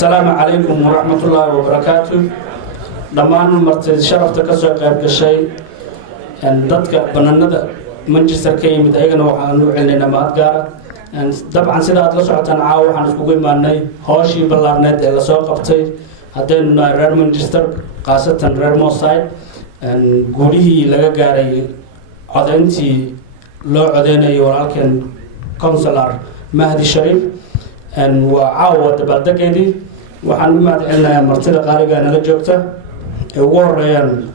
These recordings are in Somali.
السلام عليكم ورحمة الله وبركاته. دمان مرتد شرفت كسر قاب الشيء أن ضدك بننده مانشستر كيم تأجنا وحنو علينا ما أتجارة. أن طبعا سيدا أطلسوا عتنعاو حنسبقي ماني هاشي بالارنت إلا سوق قبتي هتين رير مانشستر قاسة رير موسايد أن قوليه لقى جاري عدنتي لو عدنا يورالكن كونسلر مهدي شريف أن وعاود بلدكيدي وحن ما دعنا مرتدى قارقة أنا لجوكته ووريان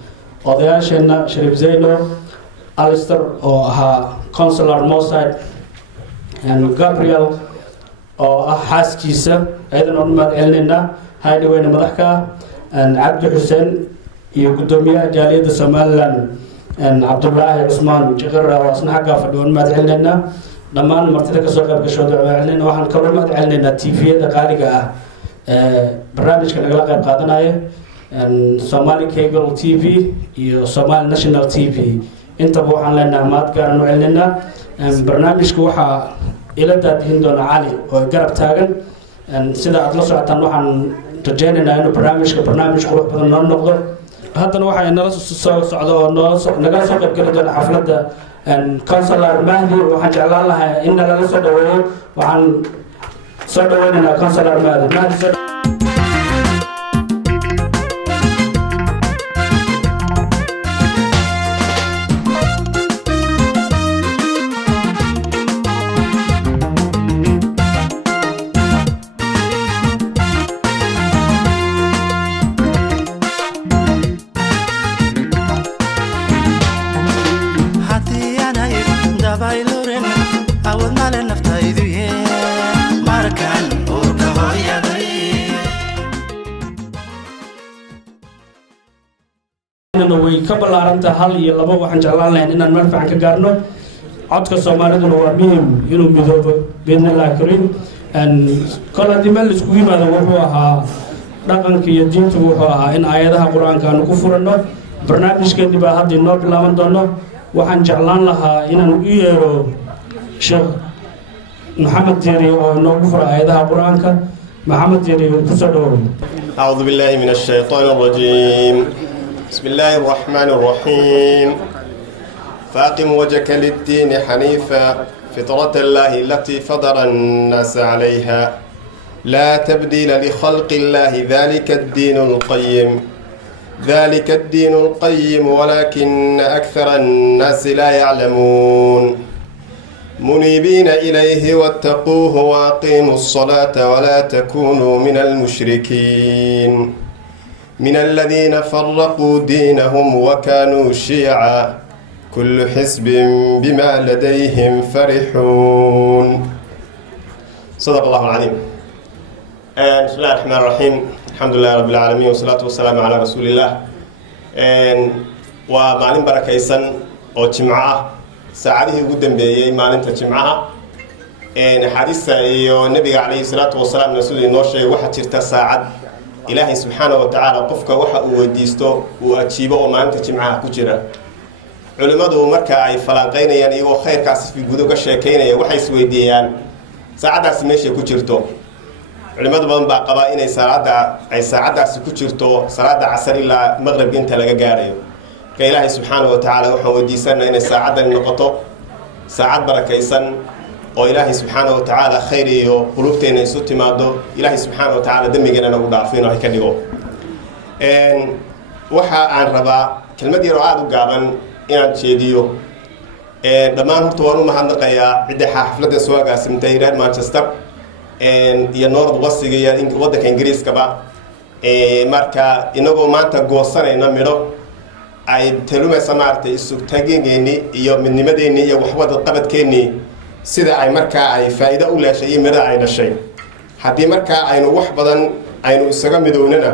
قضياشنا شريف زينو أليستر أو ها كونسلر موسايد أن غابرييل أو حاسكيسة أيضا ما دعنا هاي وين مضحكة أن عبد حسين يقدميا جاليد سومالان أن عبد الله عثمان جغر وأصنع قافدون ما دعنا لما مرتدى كسوق بشود علينا وحن كرمت علينا تي في دقائق برنامج كان قلقا قادنايه ان Somali Cable TV iyo Somali National TV inta waxaan leenahay maad garan u celinaa barnaamijku waxa ila daadhin doona cali oo garab taagan sida aad la socotaan waxaan rajaynaynaa inuu barnaamij qurux badan noo noqdo haddana waxa inala soo socdo oo naga soo qayb gali doona xafladda Councilor Mahdi waxaan jeclaan lahaa in la soo dhaweeyo waxaan soo dhaweynaa Councilor Mahdi way ka balaarantaa hal iyo laba waxaan jeclaan lahayn inaan meel fiican ka gaarno codka Soomaaliduna waa muhiim inuu midoobo bidnillah karim kala dimal isku yimaado wuxuu ahaa dhaqanka iyo diintu wuxuu ahaa in aayadaha quraanka aanu ku furano barnaamijkeedii baa hadda inoo bilaaban doono waxaan jeclaan lahaa inaan u yeero Sheekh محمد جري ونوقف آياتها القرآن محمد جري وتصدور. أعوذ بالله من الشيطان الرجيم. بسم الله الرحمن الرحيم. فأقم وجهك للدين حنيفا فطرة الله التي فطر الناس عليها لا تبديل لخلق الله ذلك الدين القيم ولكن أكثر الناس لا يعلمون. منيبين إليه واتقوه وأقيموا الصلاة ولا تكونوا من المشركين من الذين فرقوا دينهم وكانوا شيعا كل حزب بما لديهم فرحون. صدق الله العظيم. بسم الله الرحمن الرحيم. الحمد لله رب العالمين والصلاة والسلام على رسول الله. ومعلم بركيسا وجمعة ساعده قدام بيجي maalinta jimcaha xadiista iyo nabiga kaleey salaatu wasalaam rasuulay noo sheegay waxa jirta saacad ilaahay subhanahu wa ta'ala qofka waxa uu weydiisto uu ajiibo oo maalinta jimcaha ku jira culimadu marka ay falanqeynayaan iyagoo khayrkaas fi gudo ka sheekeynaya waxay isweydiiyaan saacadaas meesha ku jirto culimadu badan baa qaba inay saacadaas ku jirto salaada casr ilaa maghrib inta laga gaarayo إلهي سبحانه وتعالى وحوديسنا إن الساعة النقطة ساعة بركيسن وإلهي سبحانه وتعالى خيري وقلوبتنا يسوتي مادو إلهي سبحانه وتعالى دمجنا نوضعفين وهيكنيو وحا عن ربا كلمة دي رعاد وقابن إن تشيديو دمان هرتوانو مهندقيا عدة حفلة سواقة سمتيرات مانشستر ينور بوصيقيا ودك إنجليز كبا marka inagu maanta goosanayna midho ay talumaysa maartay isu tageengeeni iyo midnimadeeni iyo waxwada qabadkeeni sida ay marka ay faa'iido u leeshay midho ay dhashay hadii marka aynu wax badan aynu isaga midownana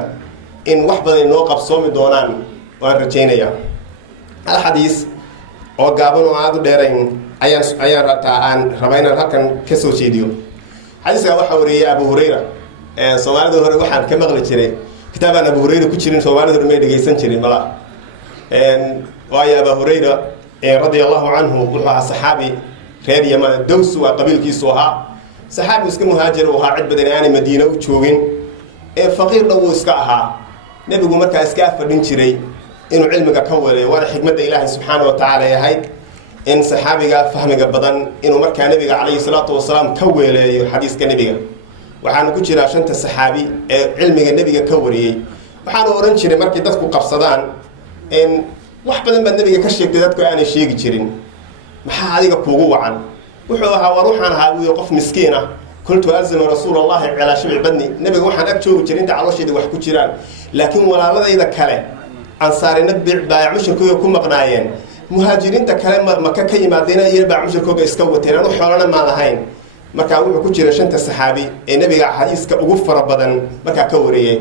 in wax badan inoo qabsoomi doonaan waan rajaynayaa hal xadiis oo gaaban oo aad u dheerayn ayaan rabayna halkan ka soo jeediyo xadiiska waxa wariyay Abu Hurayra Soomaalida hore waxaan ka maqli jiray kitaabana Abu Hurayra ku jirin Soomaalida hore ma dhageysan jirin mala ويا أبا هريرة رضي الله عنه وهو صحابي reer Yaman Dows waa qabiilkiisu ahaa saxaabi iska muhaajir oo ahaa cid badan aan Madiina u joogin فقير لو إسكاها نبي مركز إسكاف فدينشري إنه علمك كوله ولا حكمة إله سبحانه وتعالى هاي إن صحابك فهمك بدن إنه مركز نبي عليه الصلاة والسلام كوله حديث كنبي وحنا كتير عشان الصحابي علمك النبي كوريه وحنا ورنشري مركز تذكر قفصدان إن واحد من النبي كشيك تذكر يعني شيء كتيرين ما هذه كوجو عن وحوها وروحان هاوي وقف مسكينة كنت ألزم رسول الله على شبع بدني نبي وحنا أكتشوا كتيرين تعالوا شيء وحكوا كتيران لكن ولا لا إذا كله أنصار نبي بايع مشركوا يكون مقنعين مهاجرين تكلم مكة كي مدينة يربع مشركوا يسكوا تيران وحولنا ما لهين marka wuxuu ku jira shanta saxaabi ee nabiga xadiiska ugu fara badan marka ka wariyay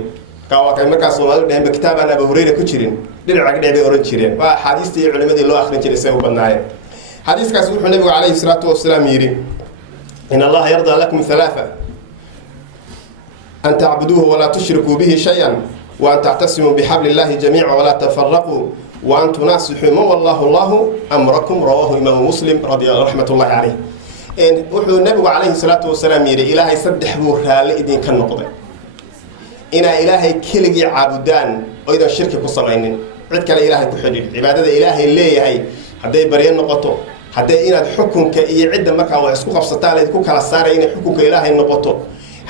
ka marka Soomaalidu dhahay kitaabana Abu Hurayra ku jirin dhinaca dhinaca oran jireen waa xadiistii culimadii loo akhrin jiray say u badnaayeen xadiiskaas wuxuu nabigu calayhi salaatu wasalaam yiri in Allah yarda lakum thalatha an ta'buduhu wa la tushriku bihi shay'an wa an ta'tasimu bihablillahi jami'an wa la tafarraqu wa an tunasihu ma wallahu Allahu amrakum rawahu Imam Muslim radiyallahu rahmatullahi alayhi wuxuu nabigu calayhi salaatu wasalaam yiri ilaahay saddex buu raali idin ka noqday ina ilaahay keligii caabudaan oo idan shirki ku sameeynin cid kale ilaahay ku xidhiid cibaadada ilaahay leeyahay haday bariyo noqoto haday inaad xukunka iyo cidda markaa wax isku qabsataan ay ku kala saaray in xukunka ilaahay noqoto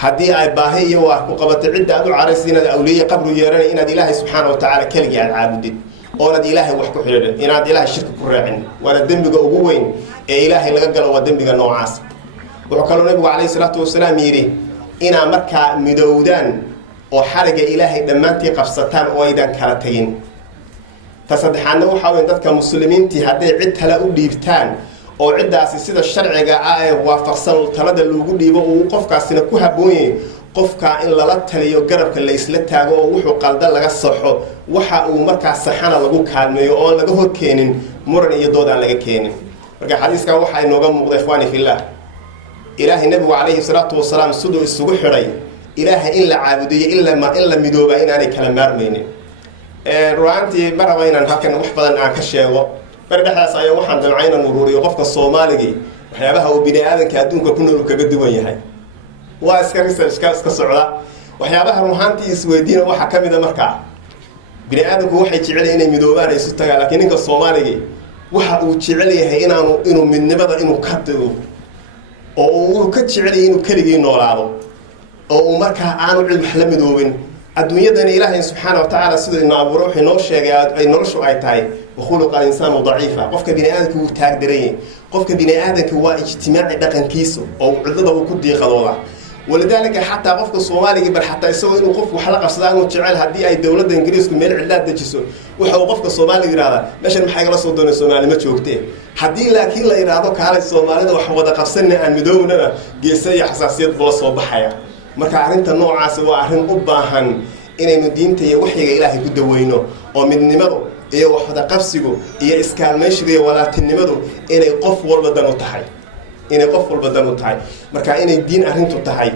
hadii ay baahi iyo wax ku qabato cidda aad u caraysiinada awliye qabru yeeran inaad ilaahay subhanahu wa ta'ala keligii aad caabudid oo inaad ilaahay wax ku xidhiid inaad ilaahay shirki ku raacin wala dambiga ugu weyn ee ilaahay laga galo waa dambiga noocaas wuxuu kaloo nabigu calayhi salaatu wasalaam yiri ina markaa midowdaan oo xariga ilaahay dhamaantii qabsataan oo aydan kala tagin tasaddexaadna waxa weyn dadka muslimiintii haday cid kale u dhiibtaan oo cidaasi sida sharciga ah ee waafaqsan talada loogu dhiibo oo qofkaasina ku haboonay qofka in lala taliyo garabka la isla taago oo wuxuu qaldan laga saxo waxa uu markaa saxana lagu kaalmeeyo oo laga hor keenin muran iyo dood aan laga keenin marka xadiiska waxa inooga muuqday ikhwaani fillah ilaahi nabiga calayhi salaatu wasalaam sidoo isugu xiray ilaahi in la caabudiyo illa midooba inaanay kala maarmaynin ruuxantii maraba inaan halkan wax badan aan ka sheego bardhaxaas ayaa waxaan damcayna ururiyo qofka Soomaaliga waxyaabaha uu bini aadanka adduunka ku nool kaga duwan yahay waa iska research ka socda waxyaabaha ruuxantii isweydiina waxa kamid ah markaa bini aadanku waxay jecel inay midoobaan isu tagaan laakiin ninka Soomaaliga waxa uu jecel yahay inuu midnimada inuu ka tago oo uu ka jecel yahay inuu keligii noolaado oo uu markaa aanu cid wax la midoobin adduunyadan ilaahay subhanahu wa ta'ala sidoo inuu abuuro wixii noo sheegay ay noloshu ay tahay khuluqa insaanu daciifa qofka bini aadamku uu taag daray qofka bini aadamku waa ijtimaaci dhaqankiisu oo cidada uu ku diiqadooda ولذلك حتى قفك الصومالي بل حتى يسوي إنه قف وحلقة قصدان وتشعل هدي أي دولة إنجليز كمل علاد دجسو وحو قفك الصومالي يرادا مش المحاجة رصود دون الصومالي ما تشوكتيه هدي لكن لا يرادو كهال الصومالي ده وحو ده قفصنا عن مدوننا جيسية حساسية بلا صوبحية مركا عرنت النوع عسوا عرن أباهن إنه دينته وحي إلهي قد وينه ومن نمره إيه وحدا قفسجو إيه إسكال ماشي ولا تنمره إنه قف ولا بدنو تحي إنه قف ولا بدنو تحي مركا إنه الدين أرنتو تحي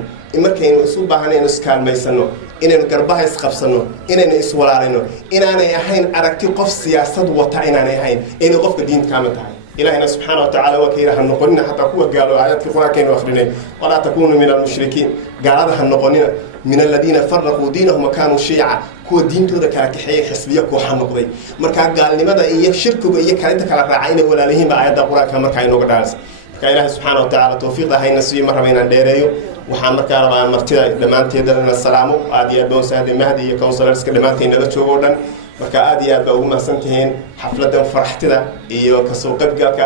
markay inuu isu baahanayno iskaalmaysano inaynu garbaha isqabsano inaynu iswalaarino inaanay ahayn aragti qof siyaasad wata inaanay ahayn inay qofka diinta ka mid tahay ilaahina subhanahu wa ta'ala waa kayraha noqonina hatta kuwa gaalo aayadka quraanka akhrinay wala takunu min al-mushrikiin gaalada han noqonina min alladina farraqu diinahum kanu shi'a kuwa diintooda kala kaxeeyay xisbiya ku xanoqday marka gaalnimada iyo shirkiga iyo kala kala raacayna walaalihiin ba aayadda quraanka marka inooga dhaarsan إلهي سبحانه وتعالى توفيقه هاي نسوي مرة بين الديريو وحمد كارب عن مرتدى دمانتي درنا السلام وعادي أدون سهد مهدي يكونسل رزق دمانتي ندتشو جوردن مركا عادي أبو ما سنتين حفلة فرحت ده إيو كسوق بجاك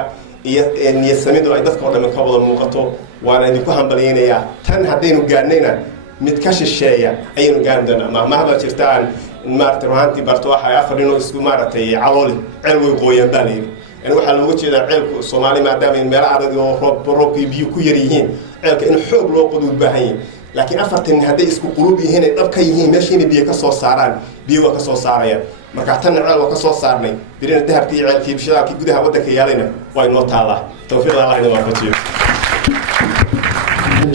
إن يسميدوا أيضا كورد من قبل المقطع وأنا ديكوهم بلينا يا تن هدينو جانينا متكش الشيء أينو جاندنا ما هذا شفتان مارت روحانتي برتواحة يافرينو اسكو مارتي عوالي علوي قويان بالي يعني waxa looga jeedaa ceelku Soomaali maadaama in meel adag oo roob biyo ku yar yihiin ceelka in xoog loo qodo baahan yahay laakiin afartan haday isku qulub yihiin ay dhabka yihiin meeshii biyo ka soo saaraan biyo ka soo saarayaan marka tan ceel ka soo saarnay birina dahabkii ceelkii bishadaakii gudaha wadanka yaalayna way noo taala tawfiiqda Allah inoo waafajiyo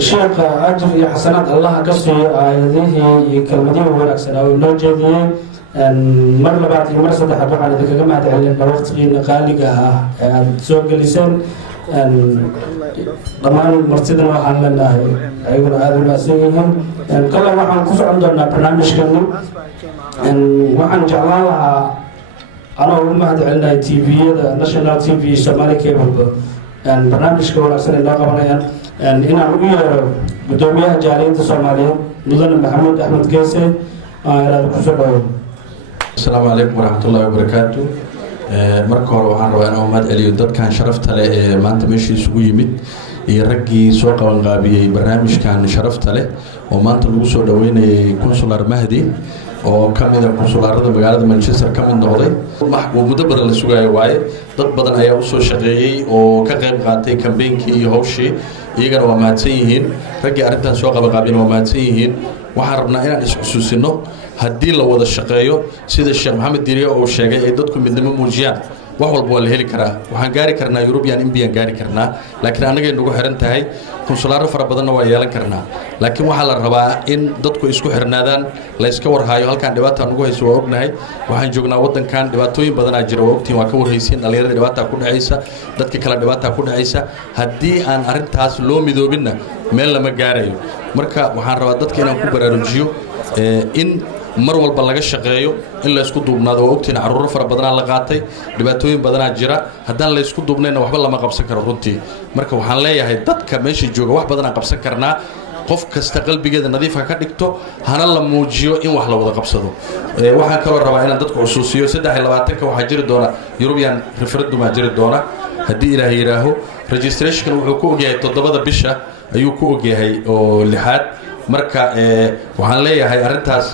sheekh ajr iyo xasanaad Allah ka soo aayadihi iyo kalmadihi wanaagsan oo loo jeediyay mar labaad iyo mar saddexaad waxaan idinkaga mahadcelinaynaa waqtigiina qaaliga ah ee aad soo geliseen dhammaan martidana waxaan leenahay ayaguna aada u mahadsan yihiin kale waxaan ku socon doonaa barnaamijkeena waxaan jeclaan lahaa anoo ugu mahad celinahay tviyada national tv Somali cable barnaamijka wanaagsan ay noo qabanayaan inaan ugu yeero gudoomiyaha jaaliyadda Soomaaliyeed mudane Maxamed Axmed Geese aad ku soo dhawaado. Assalaamu calaykum waraxmatullaahi wabarakaatu. marka hore waxaan rabaa inaan mahad celiyo dadkan sharafta leh ee maanta meeshii isugu yimid iyo raggii soo qaban qaabiyay barnaamijkan sharafta leh oo maanta lagu soo dhaweynayay consular Mahdi oo kamid ah consularada magaalada Manchester kamid noqday muddo badan la sugayo waaye dad badan ayaa u soo shaqeeyay oo ka qayb qaatay campaign-kii iyo hawshii iyagana waa mahadsan yihiin raggii arrintan soo qaban qaabiyay waa mahadsan yihiin waxaan rabnaa inaan isxusuusino haddii la wada shaqeeyo sida Sheekh Maxamed Diiriye oo sheegay ay dadku midnimo muujiyaan wax walba waa la heli karaa waxaan gaari karnaa European Indian gaari karnaa laakiin anaga nagu xiran tahay consularo fara badanna waa yeelan karnaa laakiin waxa la rabaa in dadku isku xirnaadaan la iska warhayo halkaan dhibaato nagu hayso waa ognahay waxaan joognaa wadankan dhibaatooyin badan jira waa ogtiin waa ka warhaysiin dhalinyarada dhibaato ku dhacaysa dadka kale dhibaato ku dhacaysa haddii aan arintaas loo midoobina meel lama gaarayo marka waxaan rabaa dadka inaan ku baraarujiyo in mar walba laga shaqeeyo in la isku duubnaado waa ogtiin caruur fara badan la qaatay dhibaatooyin badan jira haddaan la isku duubnayna waxba lama qabsan karo runtii marka waxaan leeyahay dadka meesha jooga wax badan aan qabsan karnaa qof kasta qalbigeeda nadiif ka dhigto hana la muujiyo in wax la wada qabsado waxaan kaloo rabaa inaan dadku xusuusiyo 23 waxa jiri doona European referendum jiri doona haddii Ilaahay yiraaho registration wuxuu ku ogyahay 7 bisha ayuu ku ogyahay oo 6 marka waxaan leeyahay arintaas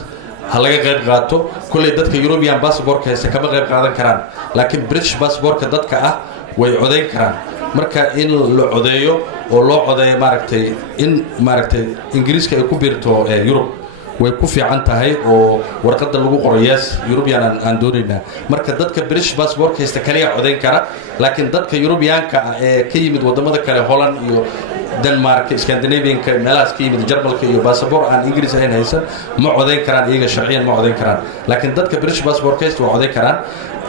halaga qayb qaato kulay dadka European passport haysta kama qayb qaadan karaan laakiin British passport dadka ah way codeyn karaan marka in la codeeyo oo loo codeeyo in Ingiriiska ay ku biirto Europe way ku fiican tahay oo warqada lagu qorayaas European aan doonayna marka dadka British passport haysta kaliya codeyn kara laakiin dadka European-ka ee ka yimid wadamada kale Holland iyo Denmark Scandinavian-ka meelahaas ka yimid Jarmalka iyo passport aan Ingiriis ahayn haysan ma codeyn karaan iyaga sharciyan ma codeyn karaan laakiin dadka British passport haysta waa codeyn karaan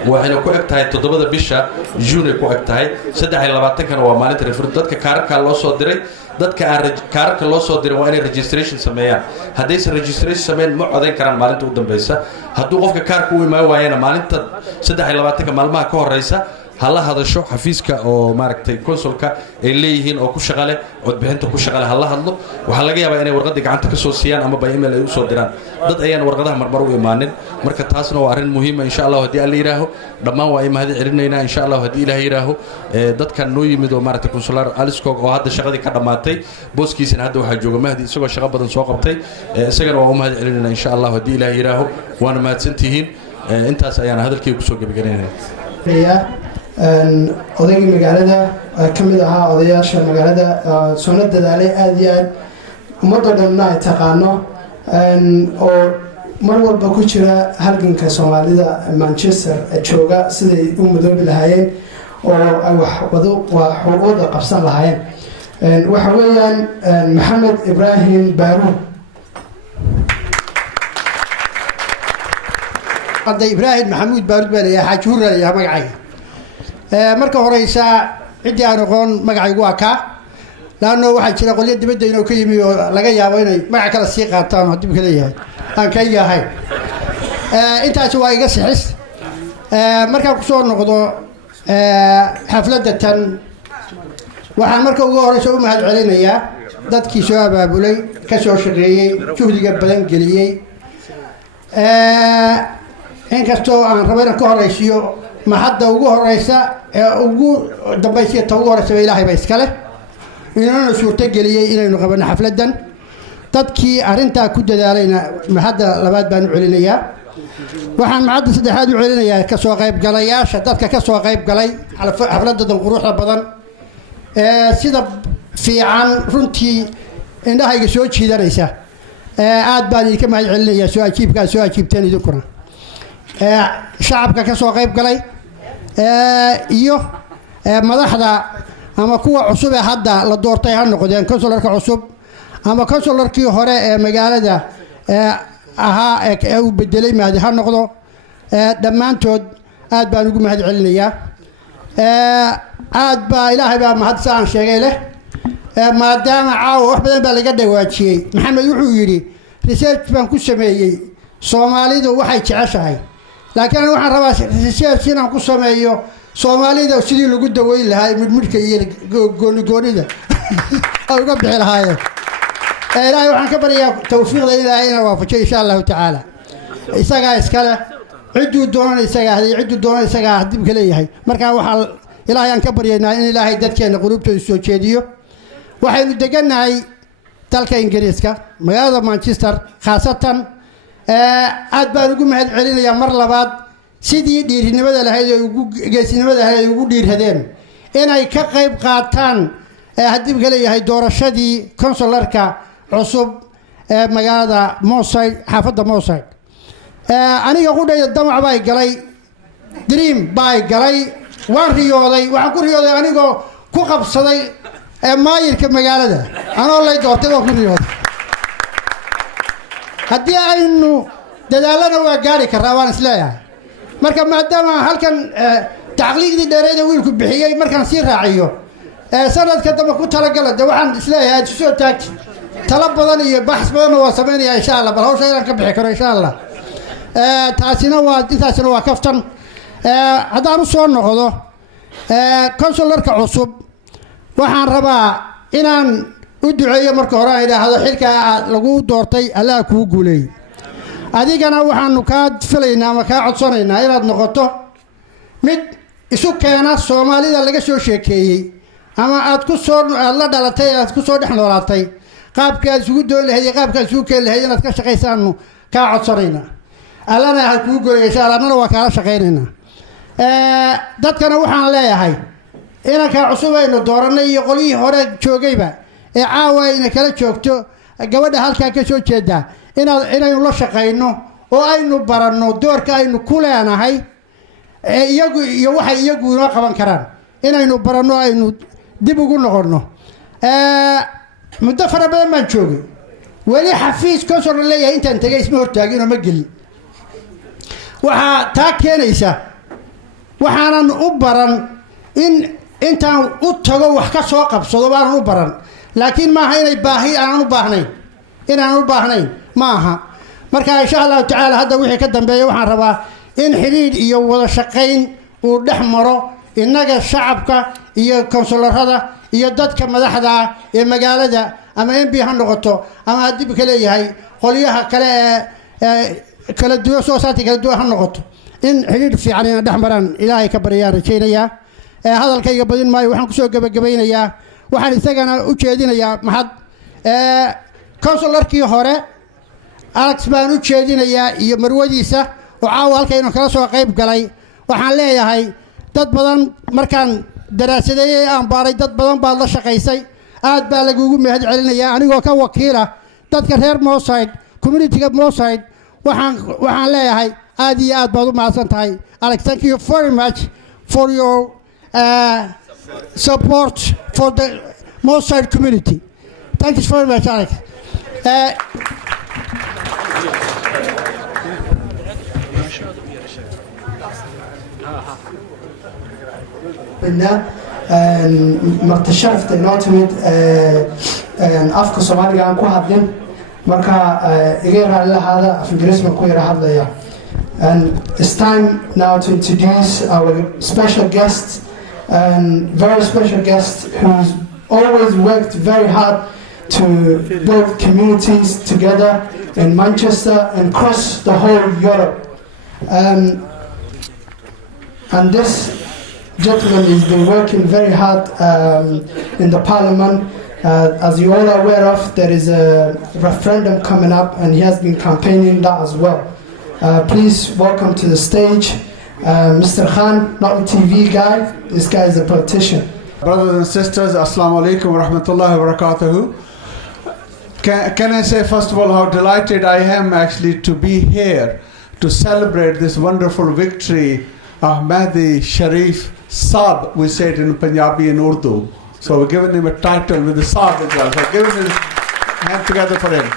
waxayna ku eg tahay 7 bisha June ku eg tahay 23 waa maalinta referendum dadka kaararka loo soo diray dadka aan kaararka loo soo diray waa inay registration sameeyaan haddaysan registration sameeyaan ma codeyn karaan maalinta u dambaysa hadduu qofka kaarka u imaan waayana maalinta 23 maalmaha ka horeysa hala hadasho xafiiska oo consulka ay leeyihiin oo ku shaqale codbixinta ku shaqale hala hadlo waxa laga yaabaa inay warqad gacanta ka soo siiyaan ama by email ay u soo diraan dad ayaan warqadaha marmar u imaanin marka taasna waa arrin muhiim ah insha Allah hadii alla yiraaho dhammaan waa ay mahad celinayna insha Allah hadii Ilaahay yiraaho dadkan noo yimid oo consular Aliskog oo hadda shaqadii ka dhamaatay booskiisana hadda waxa jooga Mahdi isagoo shaqo badan soo qabtay isagana waa u mahad celinayna insha Allah hadii Ilaahay yiraaho waana mahadsantihiin intaas ayaan hadalkii ku soo gabagabeynaa odayga magaalada kamid ahaa odayaasha magaalada soo dadaalay aad iyo aad ummadda dhanna ay taqaano oo mar walba ku jira halganka Soomaalida Manchester jooga siday u midoobi lahaayeen oo ay wax qabsan lahaayeen waxa weeyaan Maxamed Ibrahim Baaruud Ibrahim Maxamuud Baaruud baa leeyahay xajuur leeyahay magacayga marka horeysa cidii aan aqoon magacaygu waa ka laano waxa jira qolyo dibadda inuu ka yimi oo laga yaabo inay magac kala sii qaataan oo dib kale yahay aan ka yahay intaas waa iga sixis marka ku soo noqdo xafladda tan waxaan marka ugu horeysa u mahad celinayaa dadkii soo abaabulay ka soo shaqeeyay juhdiga badan geliyay in kastoo aan rabana ka horeysiyo ma hadda ugu horeysa ugu dambaysiya ugu horeysa Ilaahay ba iska leh inuu suurta geliyay inaynu qabano xafladan dadkii arinta ku dadaalayna ma hadda labaad baan u celinayaa waxaan ma hadda saddexaad u celinayaa ka soo qayb galayaasha dadka ka soo qayb galay xafladan quruxda badan sida fiican runtii indhahayga soo jiidanaysa aad baan idinka mahad celinayaa soo ajiibteen idinkuna shacabka ka soo qayb galay iyo madaxda ama kuwa cusub ee hadda la doortay ha noqdeen consularka cusub ama consularkii hore ee magaalada ahaa ee uu bedelay Mahdi ha noqdo dhammaantood aad baan ugu mahad celinayaa aad baa ilaahay baa mahad saan sheegay leh maadaama caawa wax badan baa laga dhawaajiyey maxamed wuxuu yidhi research baan ku sameeyey soomaalidu waxay jeceshahay laakiin waxaan rabaa research inaan ku sameeyo soomaalida sidii lagu daweyn lahaa midmidhka iyo goonigoonida ay uga bixi lahaayeen ilaahay waxaan ka baryayaa tawfiiqda ilaahay inaan waafajiyo insha allahu tacaala isagaa iskale cidduu doonana isagaa haday cidduu doonana isagaa dibka leeyahay markaa waxaa ilaahay aan ka baryaynaa in ilaahay dadkeenna qulubtooda soo jeediyo waxaynu degannahay dalka ingiriiska magaalada manchester khaasatan aad baan ugu mahad celinayaa mar labaad sidii dhiirinimada lahayd ee ugu geesinimada lahayd ay ugu dhiirradeen inay ka qayb qaataan haddii ka leeyahay doorashadii consularka cusub ee magaalada Mooside xaafadda Mooside aniga qudhayda damac baa galay dream baa galay waan riyooday waxaan ku riyooday anigoo ku qabsaday maayirka magaalada anoo lay doortay waan ku riyooday haddii aynu dadaalana waa gaari karraa waan isleeyahay marka maadaama halkan tacliiqdii dheereeda wiilku bixiyey markaan sii raaciyo sanadka dambe ku talagala de waxaan isleeyahay soo taagti tala badan iyo baxs badanna waa samaynayaa insha allah bal hawsha inaan ka bixi karo insha allah taasina waa kaftan haddaan u soo noqdo consularka cusub waxaan rabaa inaan u duceeyo marka hore aan idhaahdo xilka lagu doortay allah kuu guuleey adigana waxaanu kaa filaynaa ama kaa codsanaynaa inaad noqoto mid isu keena soomaalida laga soo sheekeeyey ama aad la dhalatay aad ku soo dhex noolaatay qaabka aad isugu doon lahayd iyo qaabka aad isugu keeni lahayd inaad ka shaqaysaanu kaa codsanaynaa allana ha kuu gooya insha allah annana waa kaala shaqaynaynaa dadkana waxaan leeyahay inankaa cusub aynu doorannay iyo qolyihii hore joogayba ee caawa ayna kala joogto gabadha halkaa ka soo jeedaa inaynu la shaqayno oo aynu baranno doorka aynu ku leenahay iyagu iyo waxay iyagu inoo qaban karaan inaynu baranno aynu dib ugu noqonno muddo fara badan baan joogay weli xafiis consular leeyahay intaan tegay isma hortaaginoo ma gelin waxaa taa keenaysa waxaanan u baran in intaan u tago wax ka soo qabsado baanan u baran laakiin maaha inay baahi aanan u baahnayn ma aha marka insha allahu tacaala hadda wixii ka dambeeya waxaan rabaa in xidhiidh iyo wada shaqayn uu dhex maro innaga shacabka iyo konsularada iyo dadka madaxda ee magaalada ama mb ha noqoto ama haddib ka leeyahay qolyaha kale ee kala duwan society kala duwan ha noqoto in xidhiidh fiican inaan dhex maraan ilaahay ka baryayaan rajaynayaa hadalkayga badin maayo waxaan kusoo gebagabaynayaa waxaan isagana u jeedinayaa maxad consularkii hore alex baan u jeedinayaa iyo marwadiisa oo caawa halkaynu kala soo qayb galay waxaan leeyahay dad badan markaan daraasadeeyey aan baaray dad badan baad la shaqaysay aad baa lagugu mahad celinayaa anigoo ka wakiila dadka reer Mooside communityga Mooside waxaan leeyahay aad iyo aad baad u mahadsan tahay Alex. Thank you very much for your support for the Mooside community. Thank you very much, Alex. marti sharafta inoo timid afka Soomaaliga aan ku hadlin marka iga yara lahaada af Ingiriis baan ku yara hadlaya. And it's time now to introduce our special guest, very special guest who's always worked very hard to build communities together in Manchester and across the whole Europe. And this gentleman has been working very hard in the parliament. As you all are aware of, there is a referendum coming up and he has been campaigning that as well. Please welcome to the stage Mr. Khan, not a TV guy, this guy is a politician. Brothers and sisters, Assalamu alaikum wa rahmatullahi wa barakatuhu. Can I say first of all how delighted I am actually to be here to celebrate this wonderful victory of Mahdi Shariif Saab, we say it in Punjabi and Urdu. So we're giving him a title with the Saab as well. So giving his hand together for him.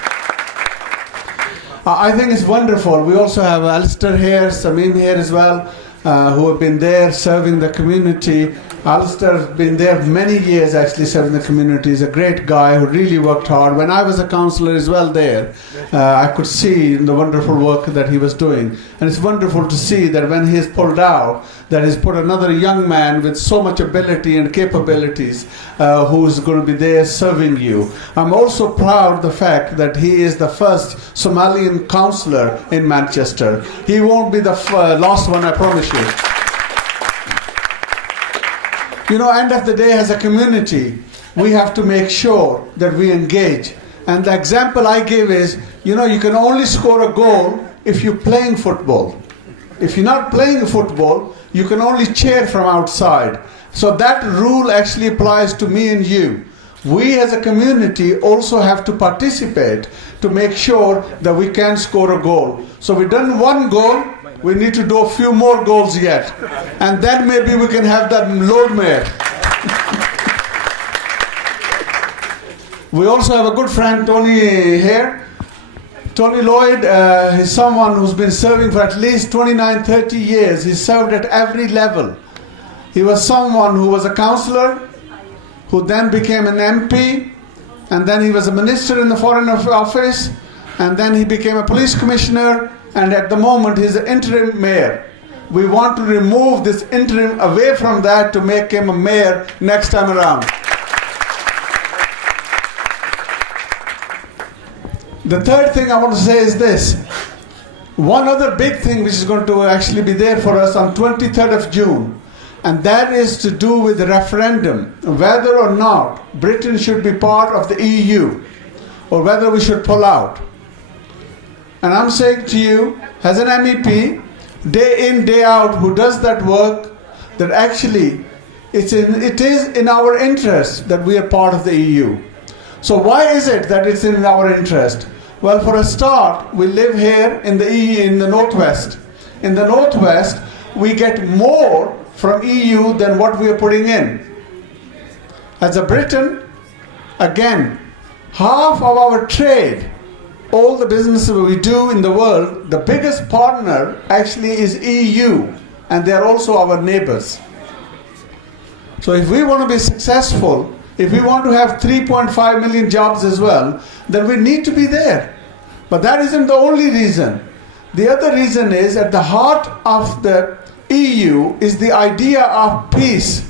I think it's wonderful. We also have Alistair here, Samim here as well. who have been there serving the community. Alistair's been there many years actually serving the community. He's a great guy who really worked hard. When I was a councillor as well there, I could see the wonderful work that he was doing. And it's wonderful to see that when he is pulled out, that he's put another young man with so much ability and capabilities who's going to be there serving you. I'm also proud of the fact that he is the first Somalian councillor in Manchester. He won't be the last one, I promise you. You know, end of the day, as a community, we have to make sure that we engage. And the example I give is, you know, you can only score a goal if you're playing football. If you're not playing football, you can only cheer from outside. So that rule actually applies to me and you. We as a community also have to participate to make sure that we can score a goal. So we've done one goal, we need to do a few more goals yet. And then maybe we can have that load mare. We also have a good friend, Tony, here. Tony Lloyd is someone who's been serving for at least 29-30 years. He served at every level. He was someone who was a councillor, who then became an MP, and then he was a minister in the Foreign Office, and then he became a police commissioner, and at the moment he's an interim mayor. We want to remove this interim away from that to make him a mayor next time around. The third thing I want to say is this. One other big thing which is going to actually be there for us on 23rd of June, and that is to do with the referendum, whether or not Britain should be part of the EU, or whether we should pull out. And I'm saying to you, as an MEP, day in, day out, who does that work, that actually it is in our interest that we are part of the EU. So why is it that it's in our interest? Well, for a start, we live here in the EU, in the Northwest. In the Northwest, we get more from EU than what we are putting in. As a Britain, again, half of our trade, all the businesses we do in the world, the biggest partner actually is EU, and they are also our neighbors. So if we want to be successful, if we want to have 3.5 million jobs as well, then we need to be there. But that isn't the only reason. The other reason is at the heart of the EU is the idea of peace.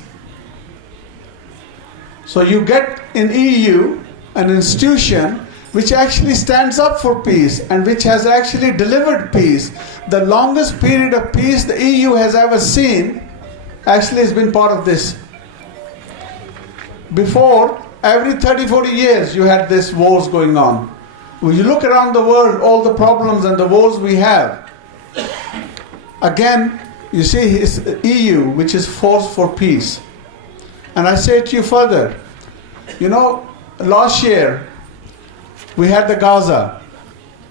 So you get in EU an institution which actually stands up for peace and which has actually delivered peace. The longest period of peace the EU has ever seen actually has been part of this. Before, every 30-40 years you had these wars going on. When you look around the world, all the problems and the wars we have, again, you see it's EU which is force for peace. And I say to you further, you know, last year we had the Gaza.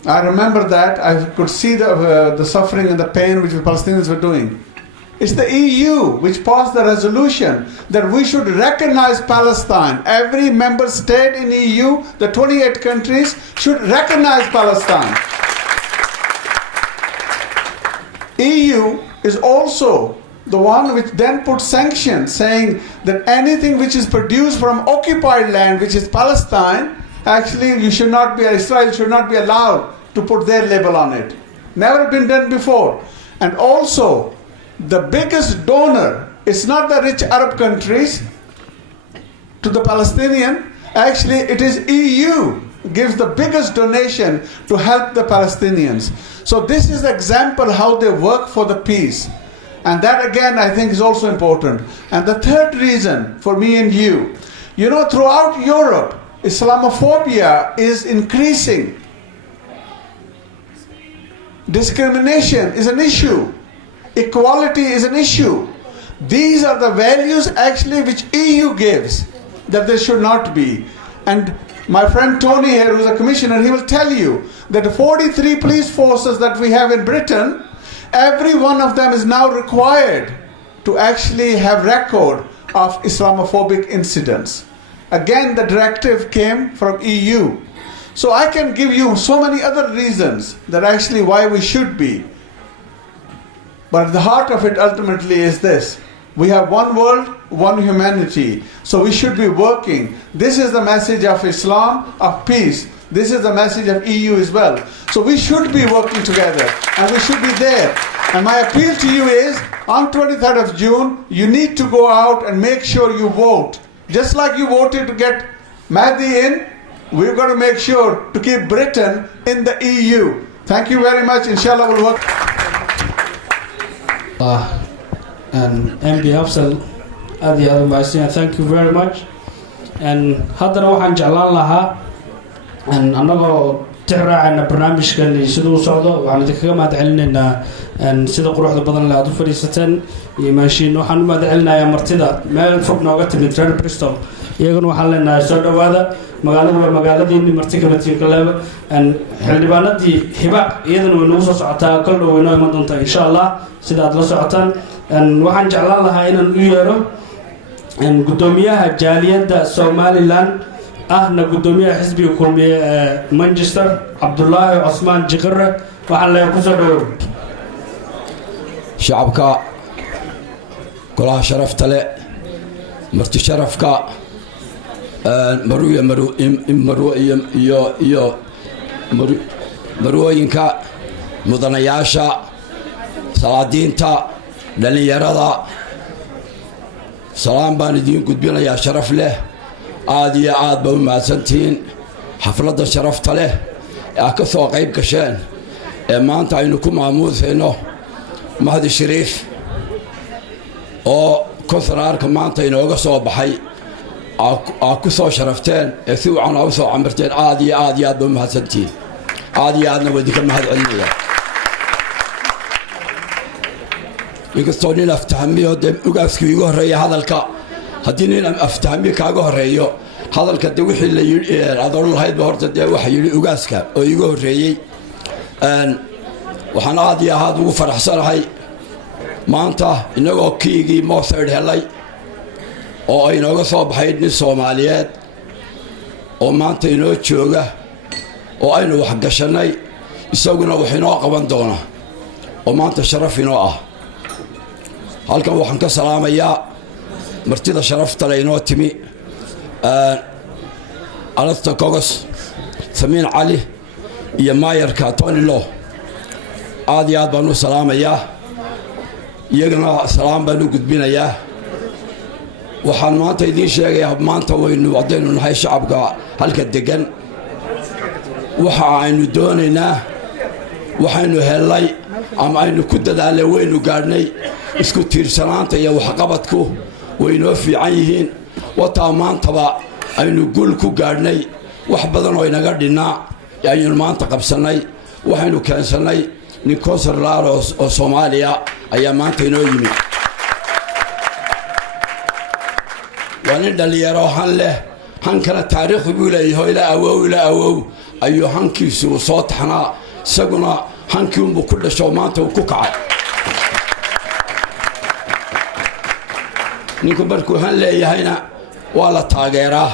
I remember that. I could see the suffering and the pain which the Palestinians were doing. It's the EU which passed the resolution that we should recognize Palestine. Every member state in EU, the 28 countries, should recognize Palestine. EU is also the one which then put sanctions saying that anything which is produced from occupied land, which is Palestine, actually Israel should not be allowed to put their label on it. Never been done before. And also, the biggest donor is not the rich Arab countries to the Palestinian. Actually, it is EU gives the biggest donation to help the Palestinians. So this is an example how they work for the peace. And that again I think is also important. And the third reason for me and you, you know, throughout Europe, Islamophobia is increasing. Discrimination is an issue. Equality is an issue. These are the values actually which EU gives, that there should not be. And my friend Tony here, who's a commissioner, he will tell you that the 43 police forces that we have in Britain, every one of them is now required to actually have record of Islamophobic incidents. Again, the directive came from EU. So I can give you so many other reasons that actually why we should be. But at the heart of it ultimately is this. We have one world, one humanity. So we should be working. This is the message of Islam, of peace. This is the message of EU as well. So we should be working together and we should be there. And my appeal to you is, on 23rd of June, you need to go out and make sure you vote. Just like you voted to get Mahdi in, we've got to make sure to keep Britain in the EU. Thank you very much. Inshallah we'll work. And MB Hafsal, Adi Adabasi, thank you very much. And haddana waxaan jeclaan lahaa annagoo tixraacayna barnaamijkan iyo siduu u socdo waxaan idinkaga mahadcelinaynaa sida quruxda badan le aad u fadhiisateen iyo maashiin waxaan u mahadcelinayaa martida meel fog nooga timid reer Bristol iyaguna waxaan leenahay soo dhawaada magaaladu waa magaaladiinni marti kala tiiqaleeba xildhibaanadii hibaaq iyadana way nagu soo socotaa kol dhow way noo iman doontaa insha allah sida aad la socotaan waxaan jeclaan lahaa inaan u yeero gudoomiyaha jaaliyadda Somaliland ahna gudoomiyaha xisbiga kulmiye Manchester Abdullahi Osman Jiqire waxaan leeyahay ku soo dhawow shacabka golaha sharafta leh marti sharafka marwooyinka mudanayaasha salaadiinta dhalinyarada salaam baan idiin gudbinayaa sharaf leh aad iyo aad ba u mahadsantihiin xafladda sharafta leh ee ka soo qayb gasheen ee maanta aynu ku maamuusayno Mahdi Shariif oo konsulaarka maanta inooga soo baxay ku soo sharafteen ee si wacan u soo camirteen aad iyo aad ba u mahadsantihiin aad iyo aadna wadinka mahadcelinaya inkastoo nin aftahamiyo dee ugaaskii igu horreeya hadalka haddii nin aftahamiyo kaaga horreeyo hadalka dee wixii la yidhi aad odhan lahaydba horta dee waxa yidhi ugaaska oo igu horreeyey waxaan aad iyo aad ugu faraxsanahay maanta innagoo kiigii Moosed helay oo aynooga soo baxay nin Soomaaliyeed oo maanta inoo jooga oo aynu wax gashanay isaguna wax inoo qaban doona oo maanta sharaf inoo ah halkan waxaan ka salaamayaa martida sharafta leh inoo timi alasta kogos Samiin Cali iyo maayarka Tony Lo aad iyo aad baan u salaamayaa iyagana salaam baan u gudbinayaa waxaan maanta idiin sheegayaa maanta waynu wadaynu nahay shacabka halka degan waxa aynu doonaynaa waxaynu helay ama aynu ku dadaalay waynu gaadhnay isku tiirsanaanta iyo waxqabadku waynoo fiican yihiin wataa maantaba aynu guul ku gaadhnay wax badan oo inaga dhinaa ayaynu maanta qabsanay waxaynu keensanay nin konsular oo Soomaaliya ayaa maanta inoo yimi waa nin dhalinyaro han leh hankana taariikh buu leeyahay ila awow ayuu hankiisu soo taxnaa isaguna hankii uu ku dhasho maanta uu ku kacay ninku markuu han leeyahayna waa la taageeraa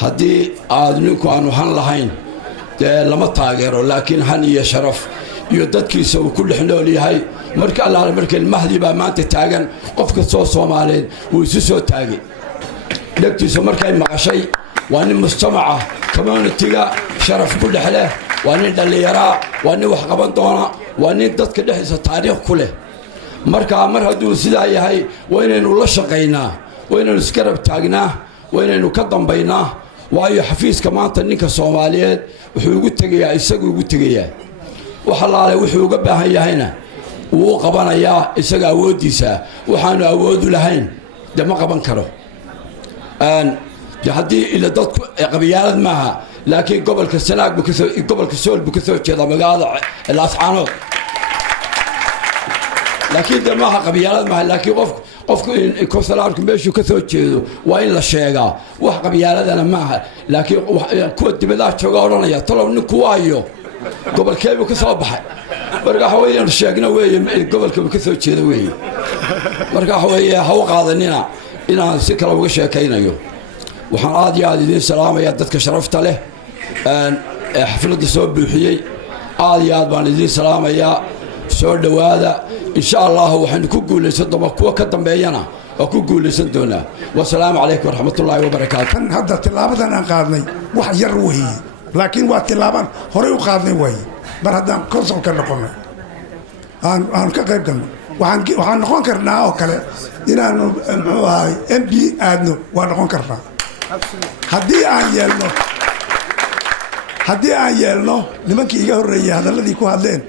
haddii aad ninku aanu han lahayn dee lama taageero laakiin han iyo sharaf iyo dadkiisa uu ku dhex nool yahay marka allaale markii Mahdi baa maanta taagan qofka soo Soomaaliyeed uu isu soo taagay dhagtiisa markay maqashay waa nin mujtamaca community-ga sharaf ku dhex leh waa nin dhalinyaro waa nin wax qaban doona waa nin dadka dhexdiisa taariikh ku leh marka mar hadduu sidaa yahay waa inaynu la shaqaynaa waa inaynu iskarab taagnaa waa inaynu ka dambaynaa waayo xafiiska maanta ninka Soomaaliyeed wuxuu ugu tegayaa isagu ugu tegayaa waxa laale wuxuu uga baahan yahayna wuu qabanayaa isaga awoodiisa waxaanu awood u lahayn dama qaban karo haddii ila dadku qabyaalad maaha laakiin gobolka Sanaag gobolka Sool buu ka soo jeedaa magaalada Laascaanood laakiin damaha qabyaalad maaha laakiin qofku konsularku meeshuu ka soo jeedo waa in la sheegaa wax qabyaaladana maaha laakiin kuwa dibadaha jooga odhanaya talow ninku waayo gobolkeebu ka soo baxay marka waxa weeyaan sheegna weeye gobolka ka soo jeeda weeye marka waxa weeye ha u qaadanina inaan si kala uga sheekaynayo waxaan aad iyo aad idin salaamayaa dadka sharafta leh xafladda soo buuxiyey aad iyo aad baan idin salaamayaa soo dhawaada إن شاء الله وحن كوجول يصدق كوكتم بيانا وكوجول يصدقنا والسلام عليكم ورحمة الله وبركاته. هذا تلابة أنا قادني واحد يروي لكن وتلابة هريو قادني وي برهدان كونسل كنا قلنا أنا كقريب كنا وحن نقول كرنا أو كله إن هاي MP أدنو ونقول كرنا هدي أن يلنا لمن كي يجاه الرجال هذا الذي يكون هذين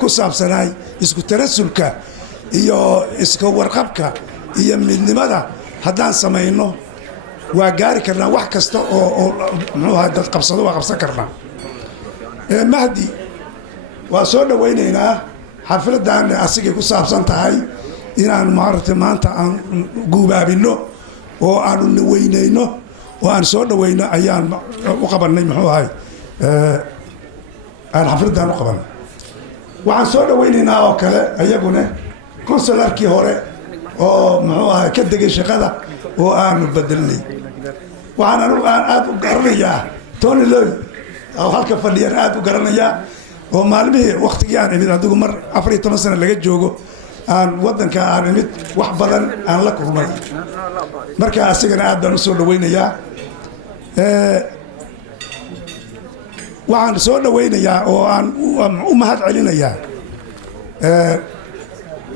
كوساب سناي يسكو ترسلك يو يسكو ورقبك يمن لماذا هدان سماينه وجاري كرنا وحكست أو هذا قبصة وقبصة كرنا مهدي وصلنا وين هنا حفلة دان أسيق كوساب سنتهاي إن أنا مارت ما أنت عن جوبا بينه وأنا وينينه وأنا صلنا وين أيام وقبلنا محوهاي أنا حفلت دان وقبل وعن صورة ويننا أو كلا أيقونه كونسلر كي هوري أو معه كدق الشقة وأنا بدلني وأنا أقرنيا توني لوي أو هالك فلير أقرنيا ومعلمي وقت يعني من هذوك مر أفريقيا مثلا لقيت جوجو أن ودن كان مت وحبلا أن لك رمي مركز أسيقنا أبدا نصور وينيا waxaan soo dhaweynayaa oo aan u mahad celinayaa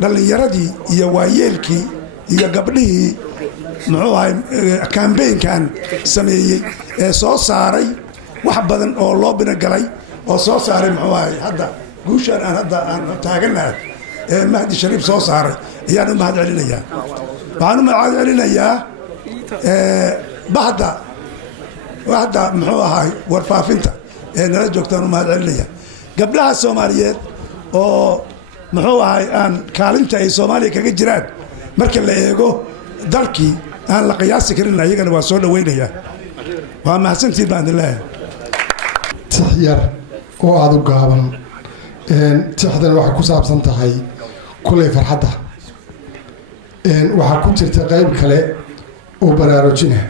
dhalinyaradii iyo waayeelkii iyo gabdhihii muxuu ahay campaign-kan sameeyey ee soo saaray wax badan oo loo binagalay oo soo saaray muxuu ahay hadda guushan aan hadda aan taaganahay ee Mahdi Shariif soo saaray ayaan u mahad celinayaa waxaan u mahad celinayaa bahda muxuu ahay warfaafinta nala joogtaan u mahad celinaya gabdhaha Soomaaliyeed oo muxuu ahay aan kaalinta ay Soomaaliya kaga jiraan marka la eego dalkii aan la qiyaasi karin ayagana waa soo dhaweynaya waa mahadsantiin baan leeyahay tixyar oo aad u gaaban tixdan waxay ku saabsan tahay kulay farxadda waxaa ku jirta qayb kale oo baraarujina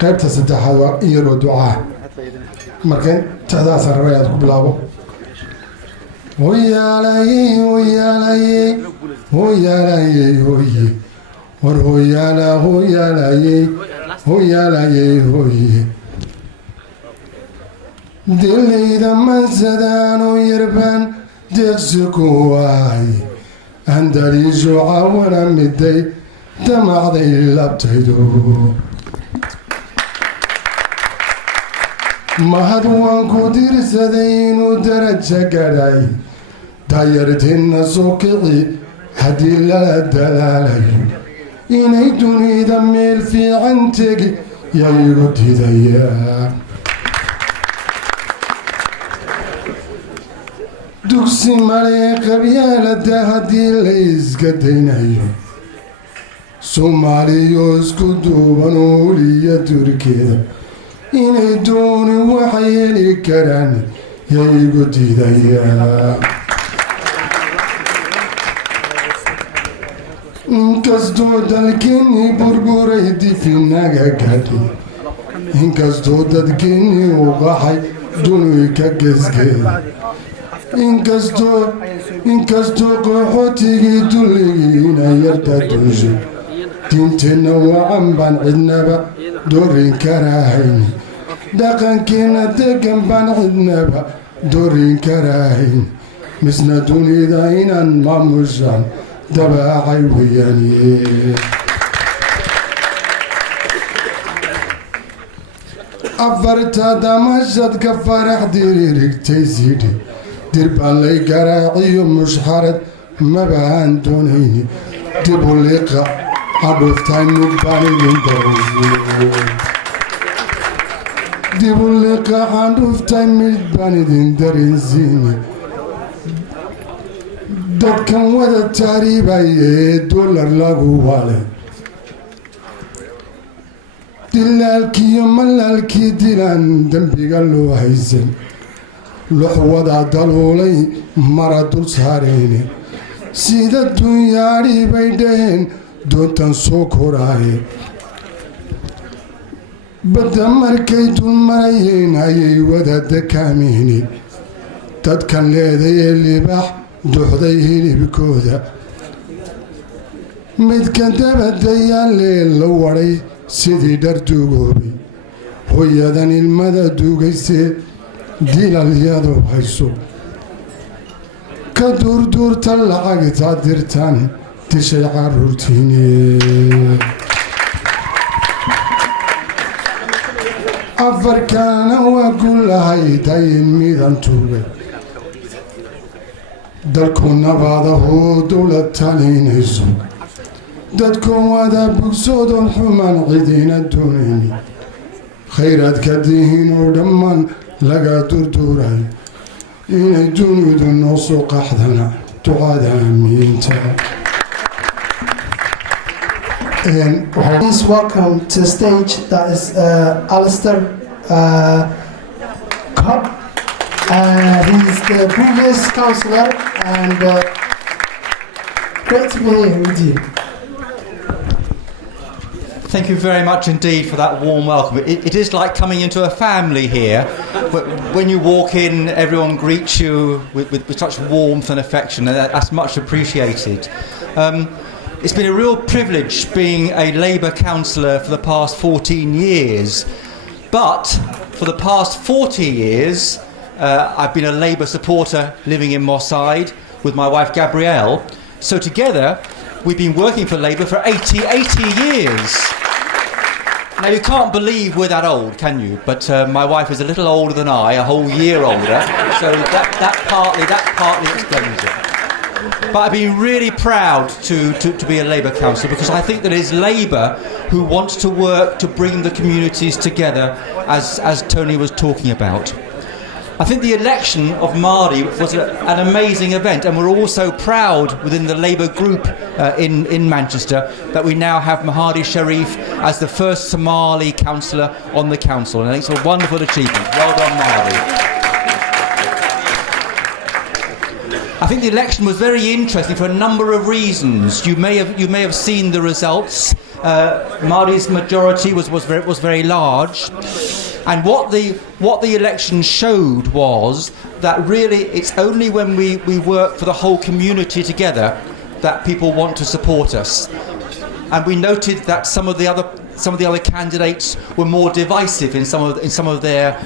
qaybta saddexaad waa in yaroo ducaa markan tixdaasaan rabay aad ku bilaabo hoyaalayey hoyaalayey hoyaalayey hoye war hoyaala hoyaalayey hoyaalayey hoye dilayda mansadaanoo yarbaan deeqsi ku waay andaliishu cawana miday damacday labtaydo mahad waan ku dirsaday inuu daraja gadhay dayartinna soo kici haddii lala dalaalayo inay dunida meel fiican tegi yaygu didayaa dugsi malee qabyaalada haddii la iska daynayo soomaaliyo isku duuban uliya turkeeda inay dooni waxay heli karaan yaygu diidayaa inkastoo dalkeennii burburay difinaga gadhay inkastoo dadkeennii u qaxay duni ka gesgeeda inkastoo qaxootigii dulligiina yarta dunshay diinteenna wacan baan cidnaba doorin karaahayn dhaqankeenna degan baan cidnaba doorin karaahayn misna dunida inaan maamushaan dabaacay weyaaniye afarta damashadka farax diririgtay sidhi dirbaan lay garaaciyo mushxarad mabaan doonayni dibu liqa hadhuftay mid baan idin daraysiin dibu liqa hadhuftay mid baan idin daraysiin dadkan wada taariibaya dollar lagu wale dilaalkiiyo malaalkii dilaan dembiga loo haysan luxwada daluulay mara dul saareyne sida dunyaadhi bay dhaheen doontan soo koraaye badda markay dul marayeen ayay wada dakaameyne dadkan leedayee libaax duxday hilibkooda midka dabadayaalee la wadhay sidii dhar duugoobay hooyadan ilmada duugaysee dilalyadu hayso ka duurduurta lacagta dirtaan dishay caruurtiine afarkaana waa gulahay dayin midan tuugay dalku nabadahoo dowlad talinayso dadkoo wada bogsoodoon xumaan cidiina doonayni khayraadka dihin oo dhammaan laga durduurayo inay dunidu noo soo qaxdana ducada aamiinta. Please welcome to the stage that is Alistair Cobb. He's the previous councillor and great to be here with you. Thank you very much indeed for that warm welcome. It is like coming into a family here. When you walk in, everyone greets you with such warmth and affection, and that's much appreciated. It's been a real privilege being a Labour councillor for the past 14 years. But for the past 40 years, I've been a Labour supporter living in Moss Side with my wife Gabrielle. So together, we've been working for Labour for 80 years. Now you can't believe we're that old, can you? But my wife is a little older than I, a whole year older. So that partly explains it. But I've been really proud to be a Labour councillor, because I think that it is Labour who wants to work to bring the communities together, as Tony was talking about. I think the election of Mahdi was an amazing event, and we're also proud within the Labour group in Manchester that we now have Mahdi Shariif as the first Somali councillor on the council, and I think it's a wonderful achievement. Well done, Mahdi. I think the election was very interesting for a number of reasons. You may have seen the results. Mahdi's majority was very large, and what the election showed was that really it's only when we work for the whole community together that people want to support us. And we noted that some of the other candidates were more divisive in some of their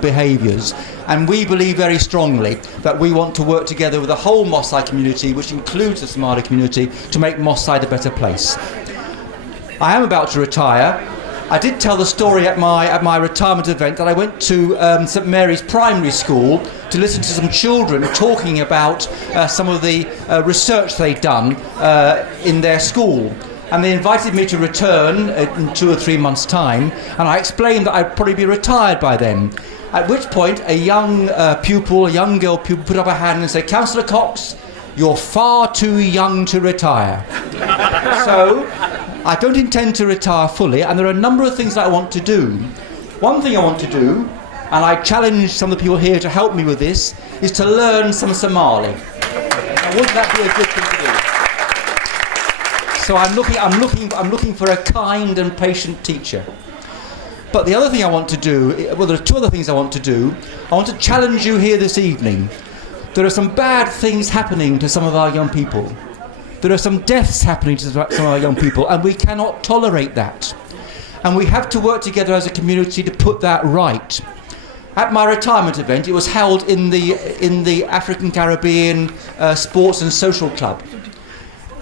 behaviours. And we believe very strongly that we want to work together with the whole Moss Side community, which includes the Somali community, to make Moss Side a better place. I am about to retire. I did tell the story at my retirement event that I went to St Mary's Primary School to listen to some children talking about some of the research they'd done in their school. And they invited me to return in 2 or 3 months' time, and I explained that I'd probably be retired by then. At which point a young girl pupil, put up her hand and said, "Councillor Cox, you're far too young to retire." So I don't intend to retire fully, and there are a number of things that I want to do. One thing I want to do, and I challenge some of the people here to help me with this, is to learn some Somali. Now, wouldn't that be a good thing to do? So I'm looking for a kind and patient teacher. But the other thing I want to do, well, there are 2 other things I want to do. I want to challenge you here this evening. There are some bad things happening to some of our young people. There are some deaths happening to some of our young people, and we cannot tolerate that. And we have to work together as a community to put that right. At my retirement event, it was held in the African Caribbean Sports and Social Club.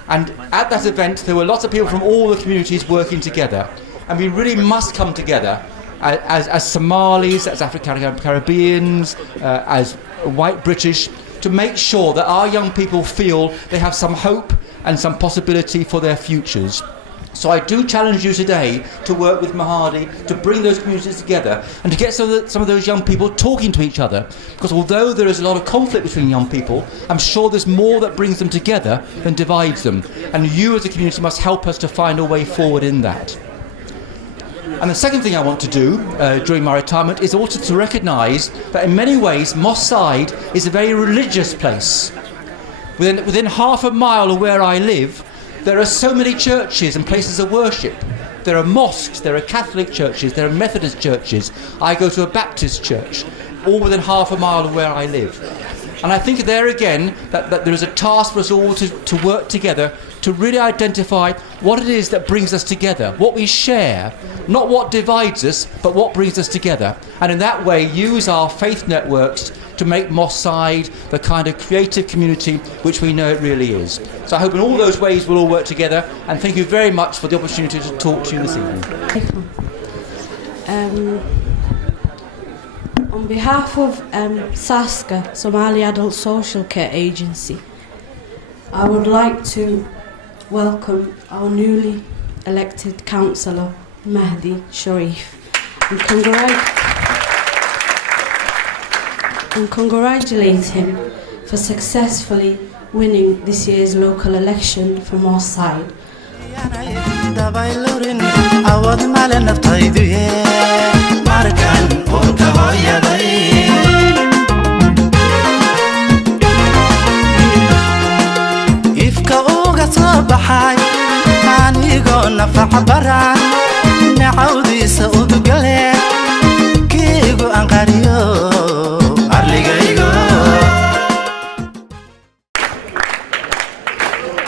And at that event, there were lots of people from all the communities working together. And we really must come together as Somalis, as African Caribbeans, as white British, to make sure that our young people feel they have some hope and some possibility for their futures. So I do challenge you today to work with Mahdi to bring those communities together and to get some of those young people talking to each other. Because although there is a lot of conflict between young people, I'm sure there's more that brings them together than divides them. And you as a community must help us to find a way forward in that. And the second thing I want to do during my retirement is also to recognise that in many ways Moss Side is a very religious place. Within half a mile of where I live, there are so many churches and places of worship. There are mosques, there are Catholic churches, there are Methodist churches. I go to a Baptist church. all within half a mile of where I live. And I think there again that there is a task for us all to work together to really identify what it is that brings us together, what we share, not what divides us, but what brings us together. And in that way, use our faith networks to make Moss Side the kind of creative community which we know it really is. So I hope in all those ways we'll all work together, and thank you very much for the opportunity to talk to you this evening. On behalf of SASCA, Somali Adult Social Care Agency, I would like to welcome our newly elected councillor, Mahdi Shariif, and congratulate him for successfully winning this year's local election for Moss Side.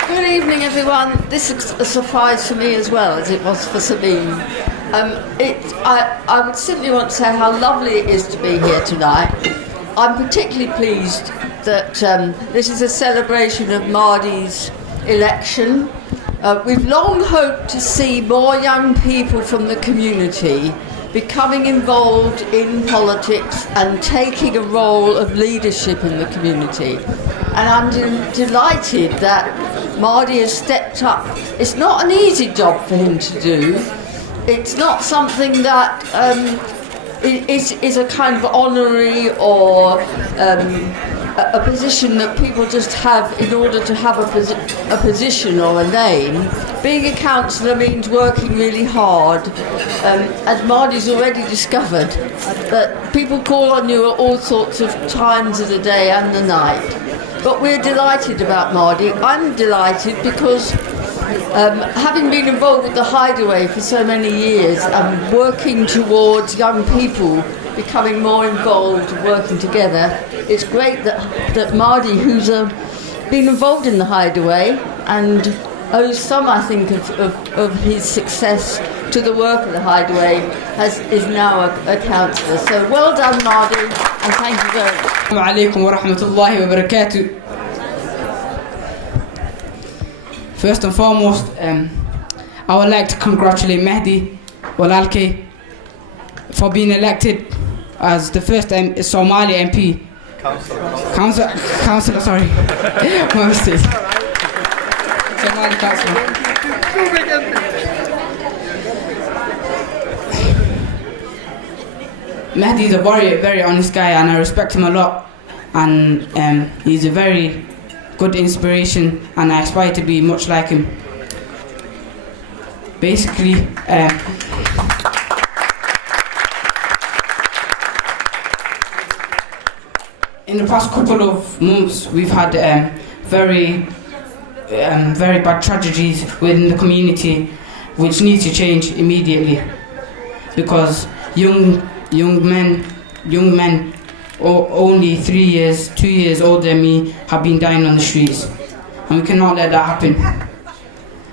Good evening, everyone. This is a surprise for me as well, as it was for Sabine. I would simply want to say how lovely it is to be here tonight. I'm particularly pleased that this is a celebration of Mahdi's election. We've long hoped to see more young people from the community becoming involved in politics and taking a role of leadership in the community. And I'm delighted that Mahdi has stepped up. It's not an easy job for him to do. It's not something that is a kind of honorary or a position that people just have in order to have a position or a name. Being a councillor means working really hard, as Mahdi's already discovered, that people call on you at all sorts of times of the day and the night. But we're delighted about Mahdi. I'm delighted because having been involved with the Hideaway for so many years and working towards young people becoming more involved, working together, it's great that Mahdi, who's been involved in the Hideaway and owes some, I think, of his success to the work of the Hideaway, is now a councillor. So well done, Mahdi, and thank you very much. Assalamu alaikum wa rahmatullahi wa barakatuh. First and foremost, I would like to congratulate Mahdi Walalke for being elected as the first Somali MP. Councillor, sorry. My mistake. Somali councillor. Mahdi is a very honest guy, and I respect him a lot. And he's a very good inspiration, and I aspire to be much like him. Basically, in the past couple of months, we've had very bad tragedies within the community, which needs to change immediately, because young men only 2 years older than me have been dying on the streets, and we cannot let that happen.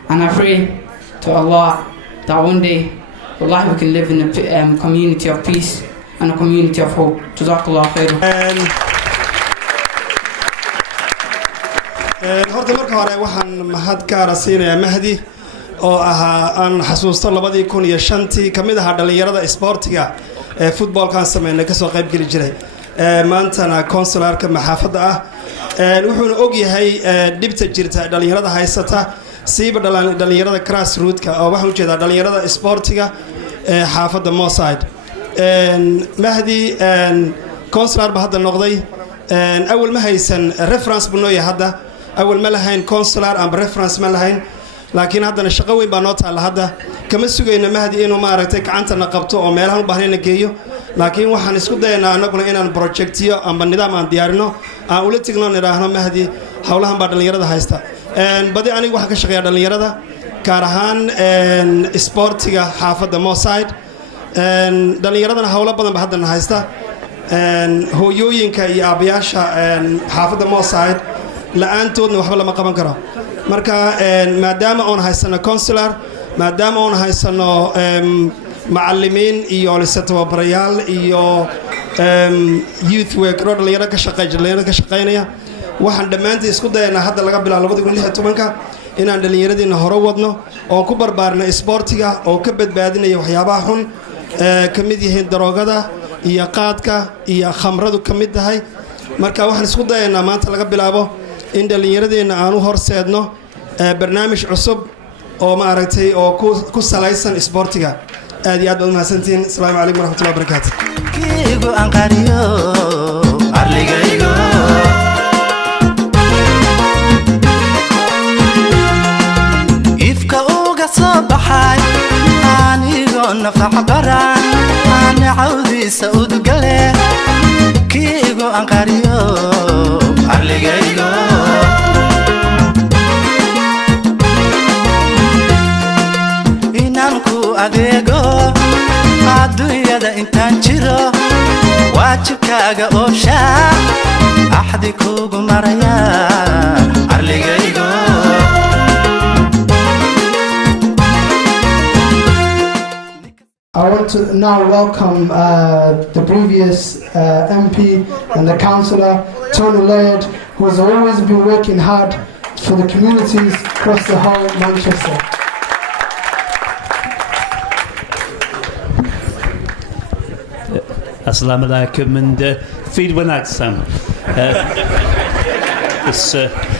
And I pray to Allah that one day, wallahi, we can live in a community of peace and a community of hope. Jazakallah khair. horta marka hore waxaan mahad gaara siinayaa Mahdi oo ahaa aan xasuusto 2005 kamid ahaa dhalinyarada isboortiga ee footballkan sameeyay ka soo qayb gali jiray maantana consularka maxaafada ah wuxuuna og yahay dibta jirta dhalinyarada haysata siiba dhalinyarada grassroots-ka oo waxaan u jeedaa dhalinyarada isboortiga ee xaafada Moss Side. Mahdi consular ba hadda noqday awal ma haysan reference bunooya hadda أول ما لهين consular أم reference ما لهين لكن هذا الشقوي بنوت على هذا كم السوق إن Mahdi إنه ما رتك عنت نقبته أو مالهم بحرين نجيو لكن وحن نسكت ده إن نقول إن projectيا أم النظام عن ديارنا أقول تقولنا نراهنا Mahdi حولهم بعد اللي يرده هايستا بدي أنا واحد كشغير اللي يرده كارهان سبورتيا حافظ Moss Side اللي يردنا حوله بدنا بحد هايستا hooyooyinka iyo aabayaasha xaafadda Mooside la'aantoodna waxba lama qaban karo marka maadaama oon haysano consular maadaama oon haysano macallimiin iyo lisatobarayaal iyo youth work dhalinyaro ka shaqeynaya waxaan dhammaantiin isku dayaynaa hadda laga bilaabo 2016 inaan dhallinyaradiina hore wadno oon ku barbaarno isboortiga oo ka badbaadinaya waxyaabaha xun ka mid yihiin daroogada iyo qaadka iyo khamradu ka mid tahay marka waxaan isku dayaynaa maanta laga bilaabo in dhallinyaradiina aan u horseedno barnaamij cusub oo ma aragtay oo ku salaysan isboortiga aad iyo aad baad mahadsantihiin asalaamu calaykum waraxmatullahi wabarakaatu kiigu anqariyo arligaygo ifka uga soo baxay anigoo nafac baran aan cawdiisa udgale kiigu anqariyo arligaygo adeego adduunyada intaan jiro waajibkaaga oosha axdi kugu maraya arligaygo I want to now welcome the previous MP and the councillor, Tony Laird, who has always been working hard for the communities across the whole Manchester. Assalamu alaikum and feed one out, Sam.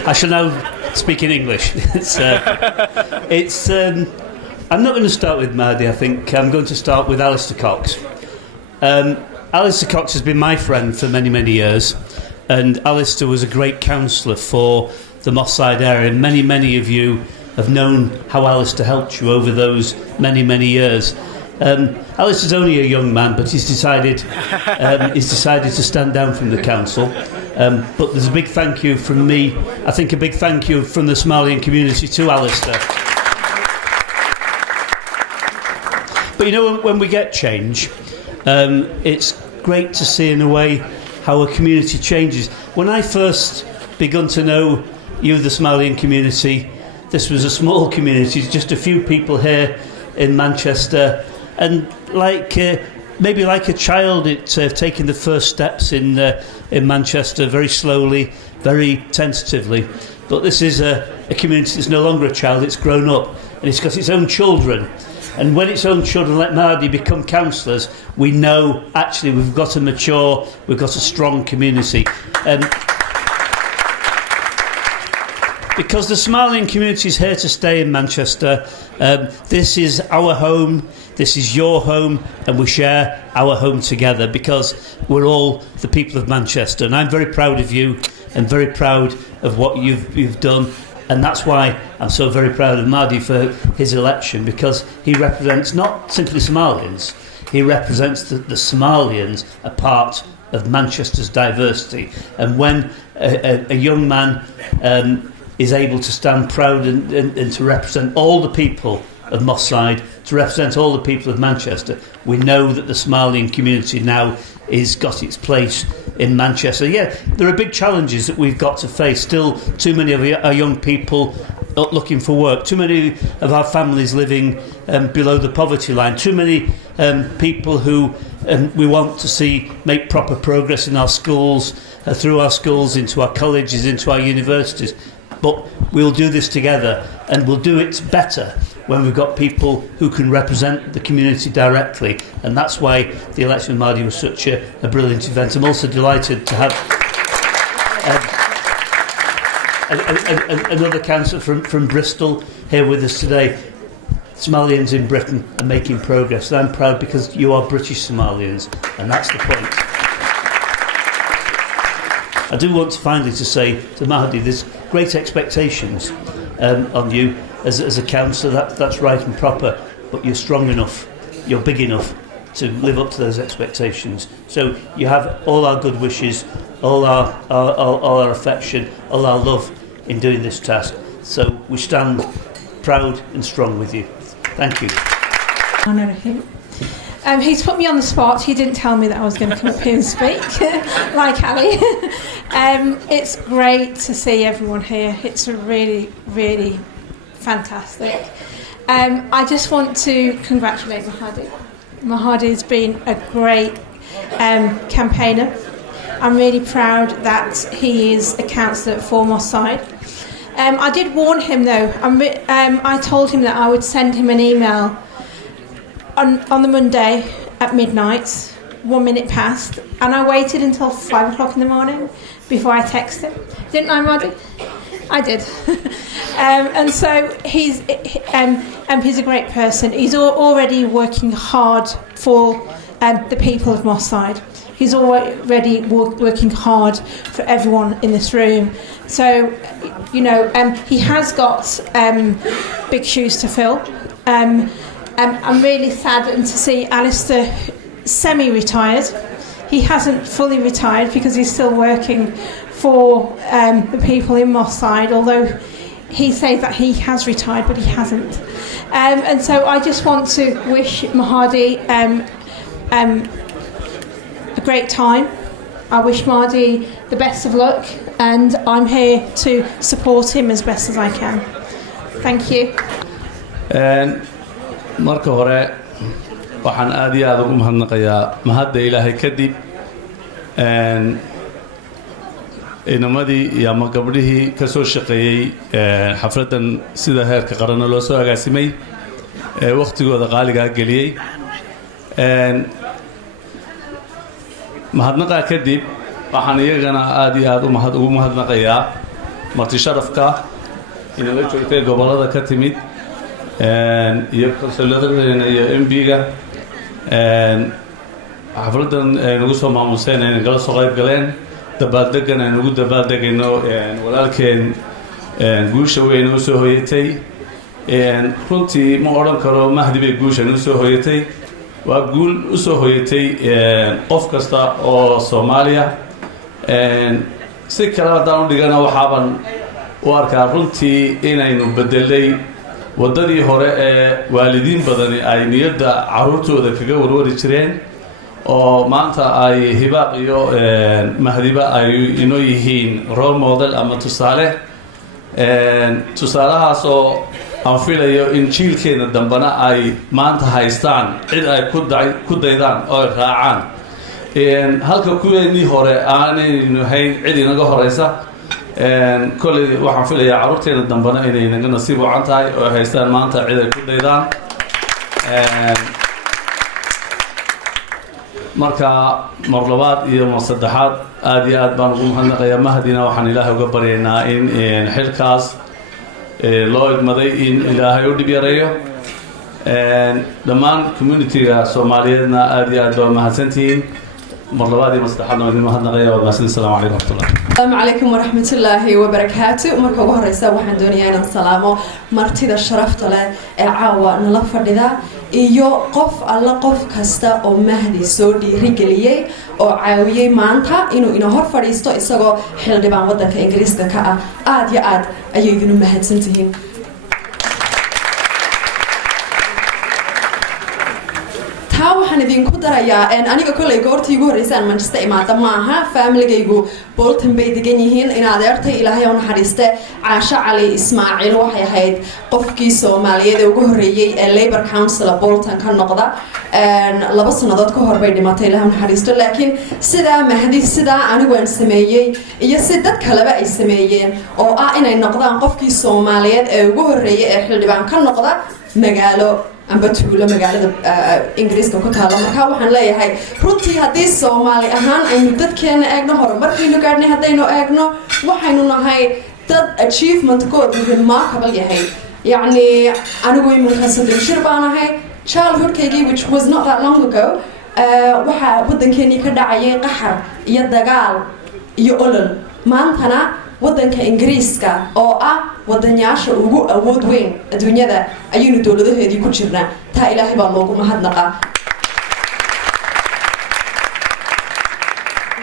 I shall now speak in English. I'm not going to start with Mahdi. I think I'm going to start with Alistair Cox. Alistair Cox has been my friend for many, many years, and Alistair was a great councillor for the Moss Side area. And many, many of you have known how Alistair helped you over those many, many years. Alistair's only a young man, but he's decided to stand down from the council. But there's a big thank you from me. I think a big thank you from the Somalian community to Alistair. But you know, when we get change, it's great to see in a way how a community changes. When I first begun to know you, the Somalian community, this was a small community, just a few people here in Manchester. And maybe like a child, it's taking the first steps in Manchester very slowly, very tentatively. But this is a community that's no longer a child, it's grown up. And it's got its own children. And when its own children let Mahdi become councillors, we know actually we've got a mature, we've got a strong community. Because the Somalian community is here to stay in Manchester. This is our home, this is your home, and we share our home together because we're all the people of Manchester. And I'm very proud of you and very proud of what you've done. And that's why I'm so very proud of Mahdi for his election, because he represents not simply Somalians, he represents the Somalians, a part of Manchester's diversity. And when a young man is able to stand proud and to represent all the people of Moss Side, to represent all the people of Manchester, we know that the Somalian community now is got its place in Manchester. Yeah, there are big challenges that we've got to face. Still, too many of our young people looking for work, too many of our families living below the poverty line, too many people who we want to see make proper progress in our schools, through our schools, into our colleges, into our universities. But we'll do this together, and we'll do it better when we've got people who can represent the community directly. And that's why the election of Mahdi was such a brilliant event. I'm also delighted to have another councillor from Bristol here with us today. Somalians in Britain are making progress, and I'm proud because you are British Somalians, and that's the point. I do want to finally to say to Mahdi, there's great expectations on you as a councillor. That's right and proper, but you're strong enough, you're big enough to live up to those expectations. So you have all our good wishes, all our affection, all our love in doing this task. So we stand proud and strong with you. Thank you. He's put me on the spot. He didn't tell me that I was going to come up here and speak, like Ali. It's great to see everyone here. It's really, really fantastic. I just want to congratulate Mahdi. Mahdi's been a great campaigner. I'm really proud that he is a councillor for Moss Side. I did warn him though. I told him that I would send him an email on the Monday at midnight, 1 minute past, and I waited until 5 o'clock in the morning before I texted him. Didn't I, Mahdi? I did. And so he's a great person. He's already working hard for the people of Moss Side. He's already working hard for everyone in this room. So, you know, he has got big shoes to fill. I'm really saddened to see Alistair semi-retired. He hasn't fully retired because he's still working for the people in Moss Side, although he says that he has retired, but he hasn't. And so I just want to wish Mahdi a great time. I wish Mahdi the best of luck, and I'm here to support him as best as I can. Thank you. marka hore waxaan aad iyo aad ugu mahadnaqayaa mahadda Ilaahay kadib inamadii iyo ama gabdhihii ka soo shaqeeyay xafladan sida heerka qaran loo soo agaasimay waqtigooda qaaliga galiyay mahadnaqa kadib waxaan iyagana aad iyo aad ugu mahadnaqayaa marti sharafka inala joogtay gobolada ka timid iyo konsuladana iyo MB-ga xafladan nagu soo maamuseen inay kala soo qayb galeen dabaaldegan aan ugu dabaaldegayno walaalkeen guusha weyn oo soo hoyatay runtii ma oran karo Mahdi bay guusha u soo hoyatay waa guul u soo hoyatay qof kasta oo Soomaaliya si kala hadaan u dhigana waxaan u arkaa runtii inaynu bedelay wadadii hore ee waalidiin badan ay niyada caruurtooda kaga warwari jireen oo maanta ay hibaaq iyo Mahdiba ay inoo yihiin role model ama tusaalahaas oo aan filayo in jiilkeena dambana ay maanta haystaan cid ay ku daydaan oo raacaan halka kuweenii hore aanaynu hayn cid inaga horeysa kolay waxaan filayaa caruurteena dambana inay naga nasiib wacan tahay oo haystaan maanta cid ay ku daydaan marka mar labaad iyo mar saddexaad aad iyo aad baan ugu mahadnaqayaa Mahdina waxaan Ilaahay uga baryaynaa in xilkaas loo idmaday in Ilaahay u dhib yareeyo dhammaan community-ga Soomaaliyeedna aad iyo aad baa mahadsantihiin mar labaad iyo mar saddexaad waan idin mahadnaqayaa waa mahadsan assalaamu calaykum السلام عليكم ورحمة الله وبركاته مركب وهرسا waxaan doonayaa inaan salaamo martida sharafta leh ee caawa nala fadhida iyo qof alla qof kasta oo Mahdi soo dhiirigeliyay oo caawiyay maanta inuu ina hor fadhiisto isagoo xildhibaan wadanka Ingiriiska ka ah aad iyo aad ayay idin mahadsantihiin waxaan idinku darayaa aniga kolay goortii ugu horeysay Manchester imaada maaha family-gaygu Bolton bay degan yihiin in adeertay Ilaahay oo naxariiste Caasha Cali Ismaaciil waxay ahayd qofkii Soomaaliyeed ee ugu horeeyay ee Labour Council Bolton ka noqda 2 sanadood ka hor bay dhimatay Ilaahay oo naxariisto laakiin sida Mahdi sida anigu aan sameeyay iyo si dad kaleba ay sameeyeen oo inay noqdaan qofkii Soomaaliyeed ee ugu horeeyay ee xildhibaan ka noqda magaalo amba tuulo magaalada Ingiriiska ku taala marka waxaan leeyahay runtii hadii Soomaali ahaan aynu dadkeena eegno horumarkiina gaarnay hadaynu eegno waxaynu nahay dad achievement good remarkable yahay yani anigu iminka 3 jir baan ahay childhoodkaygii which was not that long ago waxa wadankeeni ka dhacayay qaxar iyo dagaal iyo olol maantana wadanka Ingiriiska oo wadanyaasha ugu awood weyn adduunyada ayaynu dawladaheedii ku jirnaa taa Ilaahay baa loogu mahadnaqaa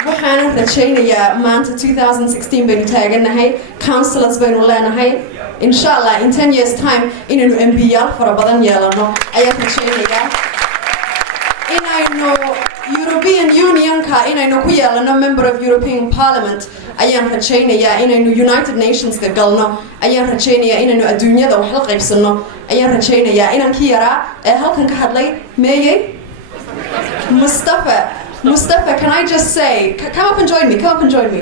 waxaan rajaynayaa maanta 2016 baynu taaganahay councillors baynu leenahay inshallah in 10 years time inaynu MPyaal fara badan yeelano ayaan rajaynayaa inaynu European Unionka inaynu ku yeelano member of European Parliament ayaan rajaynayaa inaynu United Nationska galno ayaan rajaynayaa inaynu adduunyada wax la qaybsano ayaan rajaynayaa inaan ki yaraa ee halkan ka hadlay meeyay Mustafa, can I just say, come up and join me, come up and join me.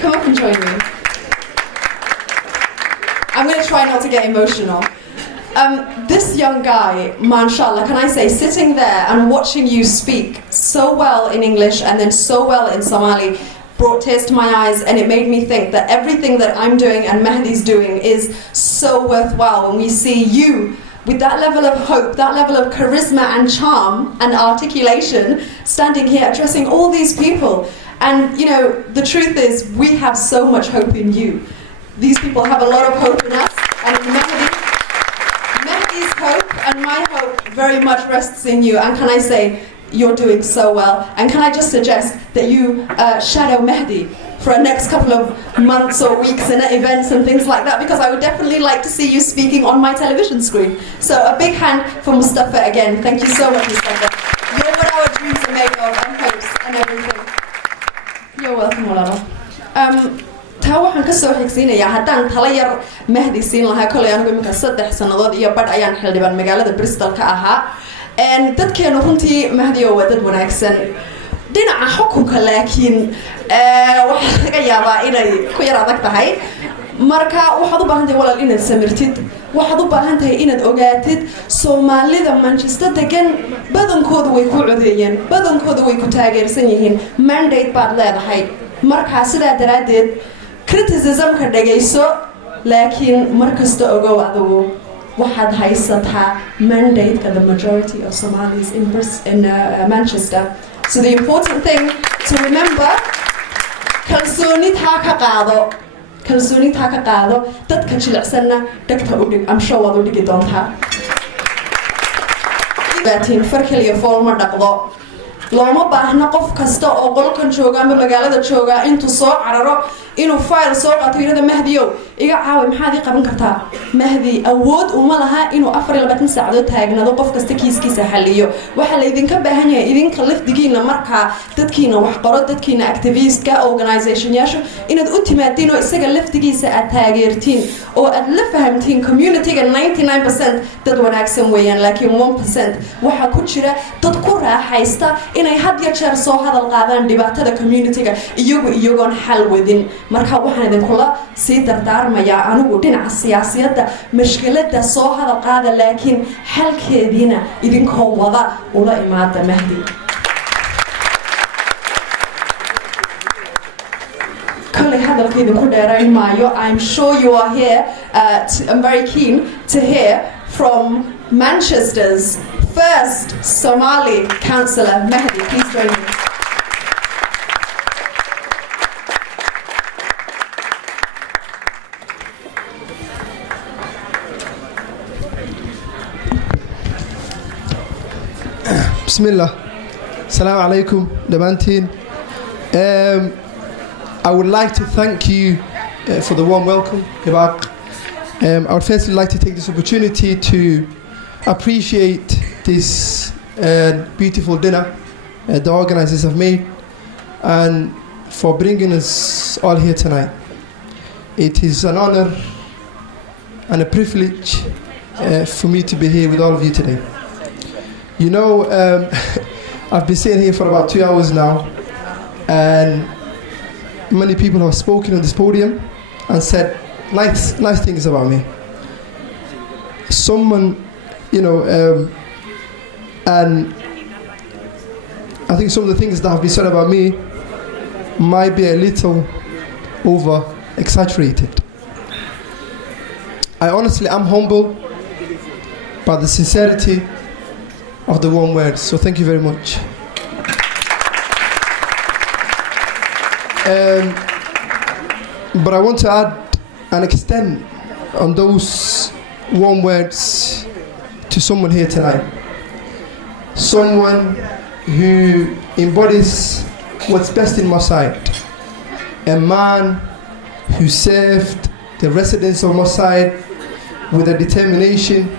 Come up and join me. I'm going to try not to get emotional. This young guy, mashallah, can I say, sitting there and watching you speak so well in English and then so well in Somali brought tears to my eyes, and it made me think that everything that I'm doing and Mahdi's doing is so worthwhile when we see you with that level of hope, that level of charisma and charm and articulation, standing here addressing all these people. And, you know, the truth is, we have so much hope in you. These people have a lot of hope in us, and Mahdi's hope and my hope very much rests in you. And can I say, you're doing so well. And can I just suggest that you shadow Mahdi for the next couple of months or weeks in events and things like that, because I would definitely like to see you speaking on my television screen. So a big hand for Mustafa again. Thank you so much, Mustafa. You're what our dreams are made of, and hopes and everything. You're welcome, Walala. taa waxaan kasoo xigsiinayaa haddaan tala yar Mahdi siin lahaa kolay anigu iminka 3 sannadood iyo badh ayaan xildhibaan magaalada Bristol ka ahaa dadkeenu runtii Mahdi oo waa dad wanaagsan dhinaca xukunka laakiin waxa laga yaabaa inay ku yar adag tahay marka waxaad u baahan tahay walaal inaad samirtid waxaad u baahan tahay inaad ogaatid Soomaalida Manchester degan badankoodu way ku codeeyeen badankoodu way ku taageersan yihiin mandate baad leedahay marka sidaa daraadeed criticism ka dhageyso laakiin markasta ogow adigu waxaad haysataa mandate ka the majority of Somalis in Manchester. So the important thing to remember, kalsoonida ka qaado dadka jilicsanna dhagta u dhig. I'm sure waad u dhigi doontaa. Baatiin farkaliya foolma dhaqdo. looma baahna qof kasta oo qolkan jooga ama magaalada jooga intuu soo cararo inuu file soo qaato yirahdo Mahdiyow iga caawi maxaad ii qaban kartaa Mahdi awood uma laha inuu 24 saacadood taagnado qof kasta kiiskiisa xaliyo waxa la idinka baahan yahay idinka lafdigiina marka dadkiina wax qoro dadkiina activist-ka organization yaasho inaad u timaadeen oo isaga lafdigiisa aad taageertiin oo aad la fahamtiin community-ga 99% dad wanaagsan weeyaan laakiin 1% waxa ku jira dad ku raaxaysta inay had iyo jeer soo hadal qaadaan dhibaatada community-ga iyagoon xal wadin marka waxaan idin kula sii dardaarmayaa anigu dhinaca siyaasadda mashkiladda soo hadal qaada laakiin xalkeediina idinkoo wada ula imaada Mahdi kale hadalka idinku dheerayn maayo I'm sure you are here I'm very keen to hear from Manchester's first Somali councillor Mahdi. Please join me. Bismillah. Assalamu alaikum, Damantin. I would like to thank you for the warm welcome, Kebab. I would firstly like to take this opportunity to appreciate this beautiful dinner the organizers have made and for bringing us all here tonight. It is an honor and a privilege for me to be here with all of you today. You know, I've been sitting here for about 2 hours now, and many people have spoken on this podium and said nice things about me. Someone, you know, and I think some of the things that have been said about me might be a little over exaggerated. I honestly am humble by the sincerity of the warm words, so thank you very much. But I want to add and extend on those warm words to someone here tonight. Someone who embodies what's best in my side. A man who served the residents of Mossad with a determination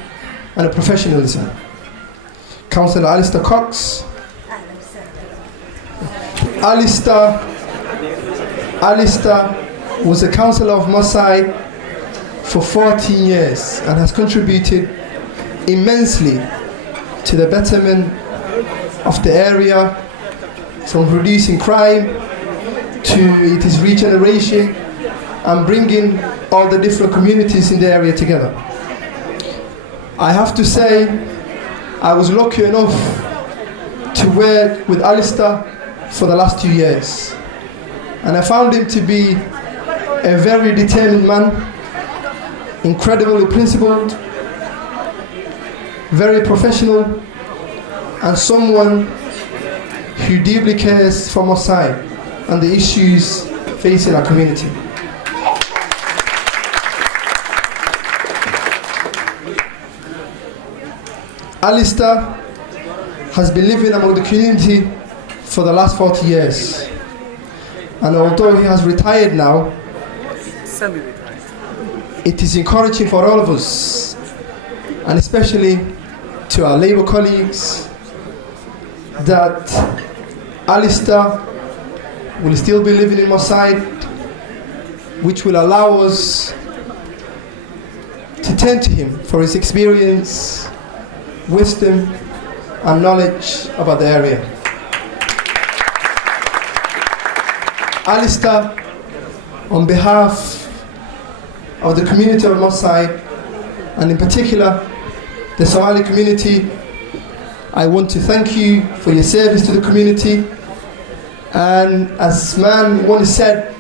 and a professionalism. Councillor Alistair Cox. Alistair was a councillor of Mosside for 14 years and has contributed immensely to the betterment of the area, from reducing crime to its regeneration and bringing all the different communities in the area together. I have to say, I was lucky enough to work with Alistair for the last 2 years, and I found him to be a very determined man, incredibly principled, very professional, and someone who deeply cares for Mosside and the issues facing our community. Alistair has been living among the community for the last 40 years. And although he has retired now, it is encouraging for all of us, and especially to our Labour colleagues, that Alistair will still be living in Mosside, which will allow us to turn to him for his experience, wisdom and knowledge about the area. Alistair, on behalf of the community of Mosside, and in particular the Somali community, I want to thank you for your service to the community. And as man once said,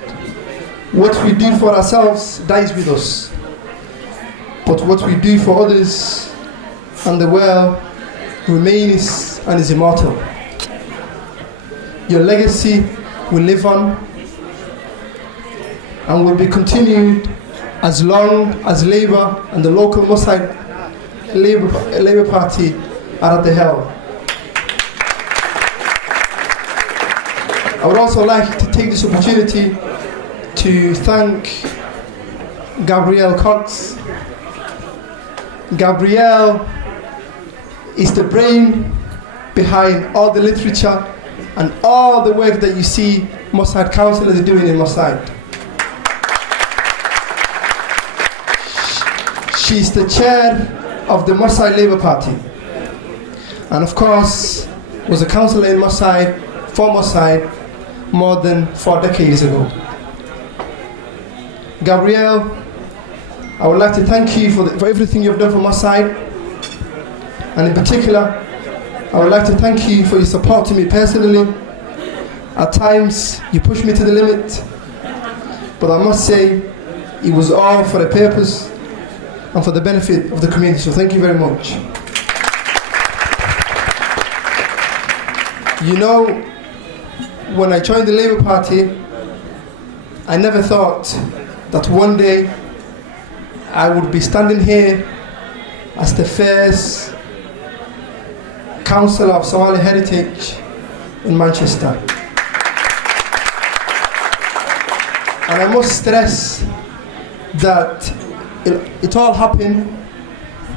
what we do for ourselves dies with us, but what we do for others and the world remains and is immortal. Your legacy will live on and will be continued as long as Labour and the local Mosside Labour Party are at the helm. I would also like to take this opportunity to thank Gabrielle Cox. Gabrielle is the brain behind all the literature and all the work that you see Mosside councillors are doing in Mosside. She's the chair of the Mosside Labour Party, and of course was a councillor in Mosside, for Mosside, more than 4 decades ago. Gabrielle, I would like to thank you for everything you've done for Mosside, and in particular, I would like to thank you for your support to me personally. At times, you pushed me to the limit, but I must say, it was all for a purpose and for the benefit of the community, so thank you very much. You know, when I joined the Labour Party, I never thought that one day I would be standing here as the first councillor of Somali heritage in Manchester. And I must stress that it all happened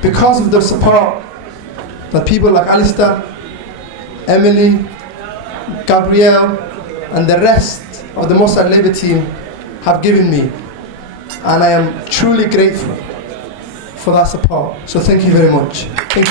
because of the support that people like Alistair, Emily, Gabrielle, and the rest of the Mosside Labour team have given me. And I am truly grateful for that support. So thank you very much. Thank you.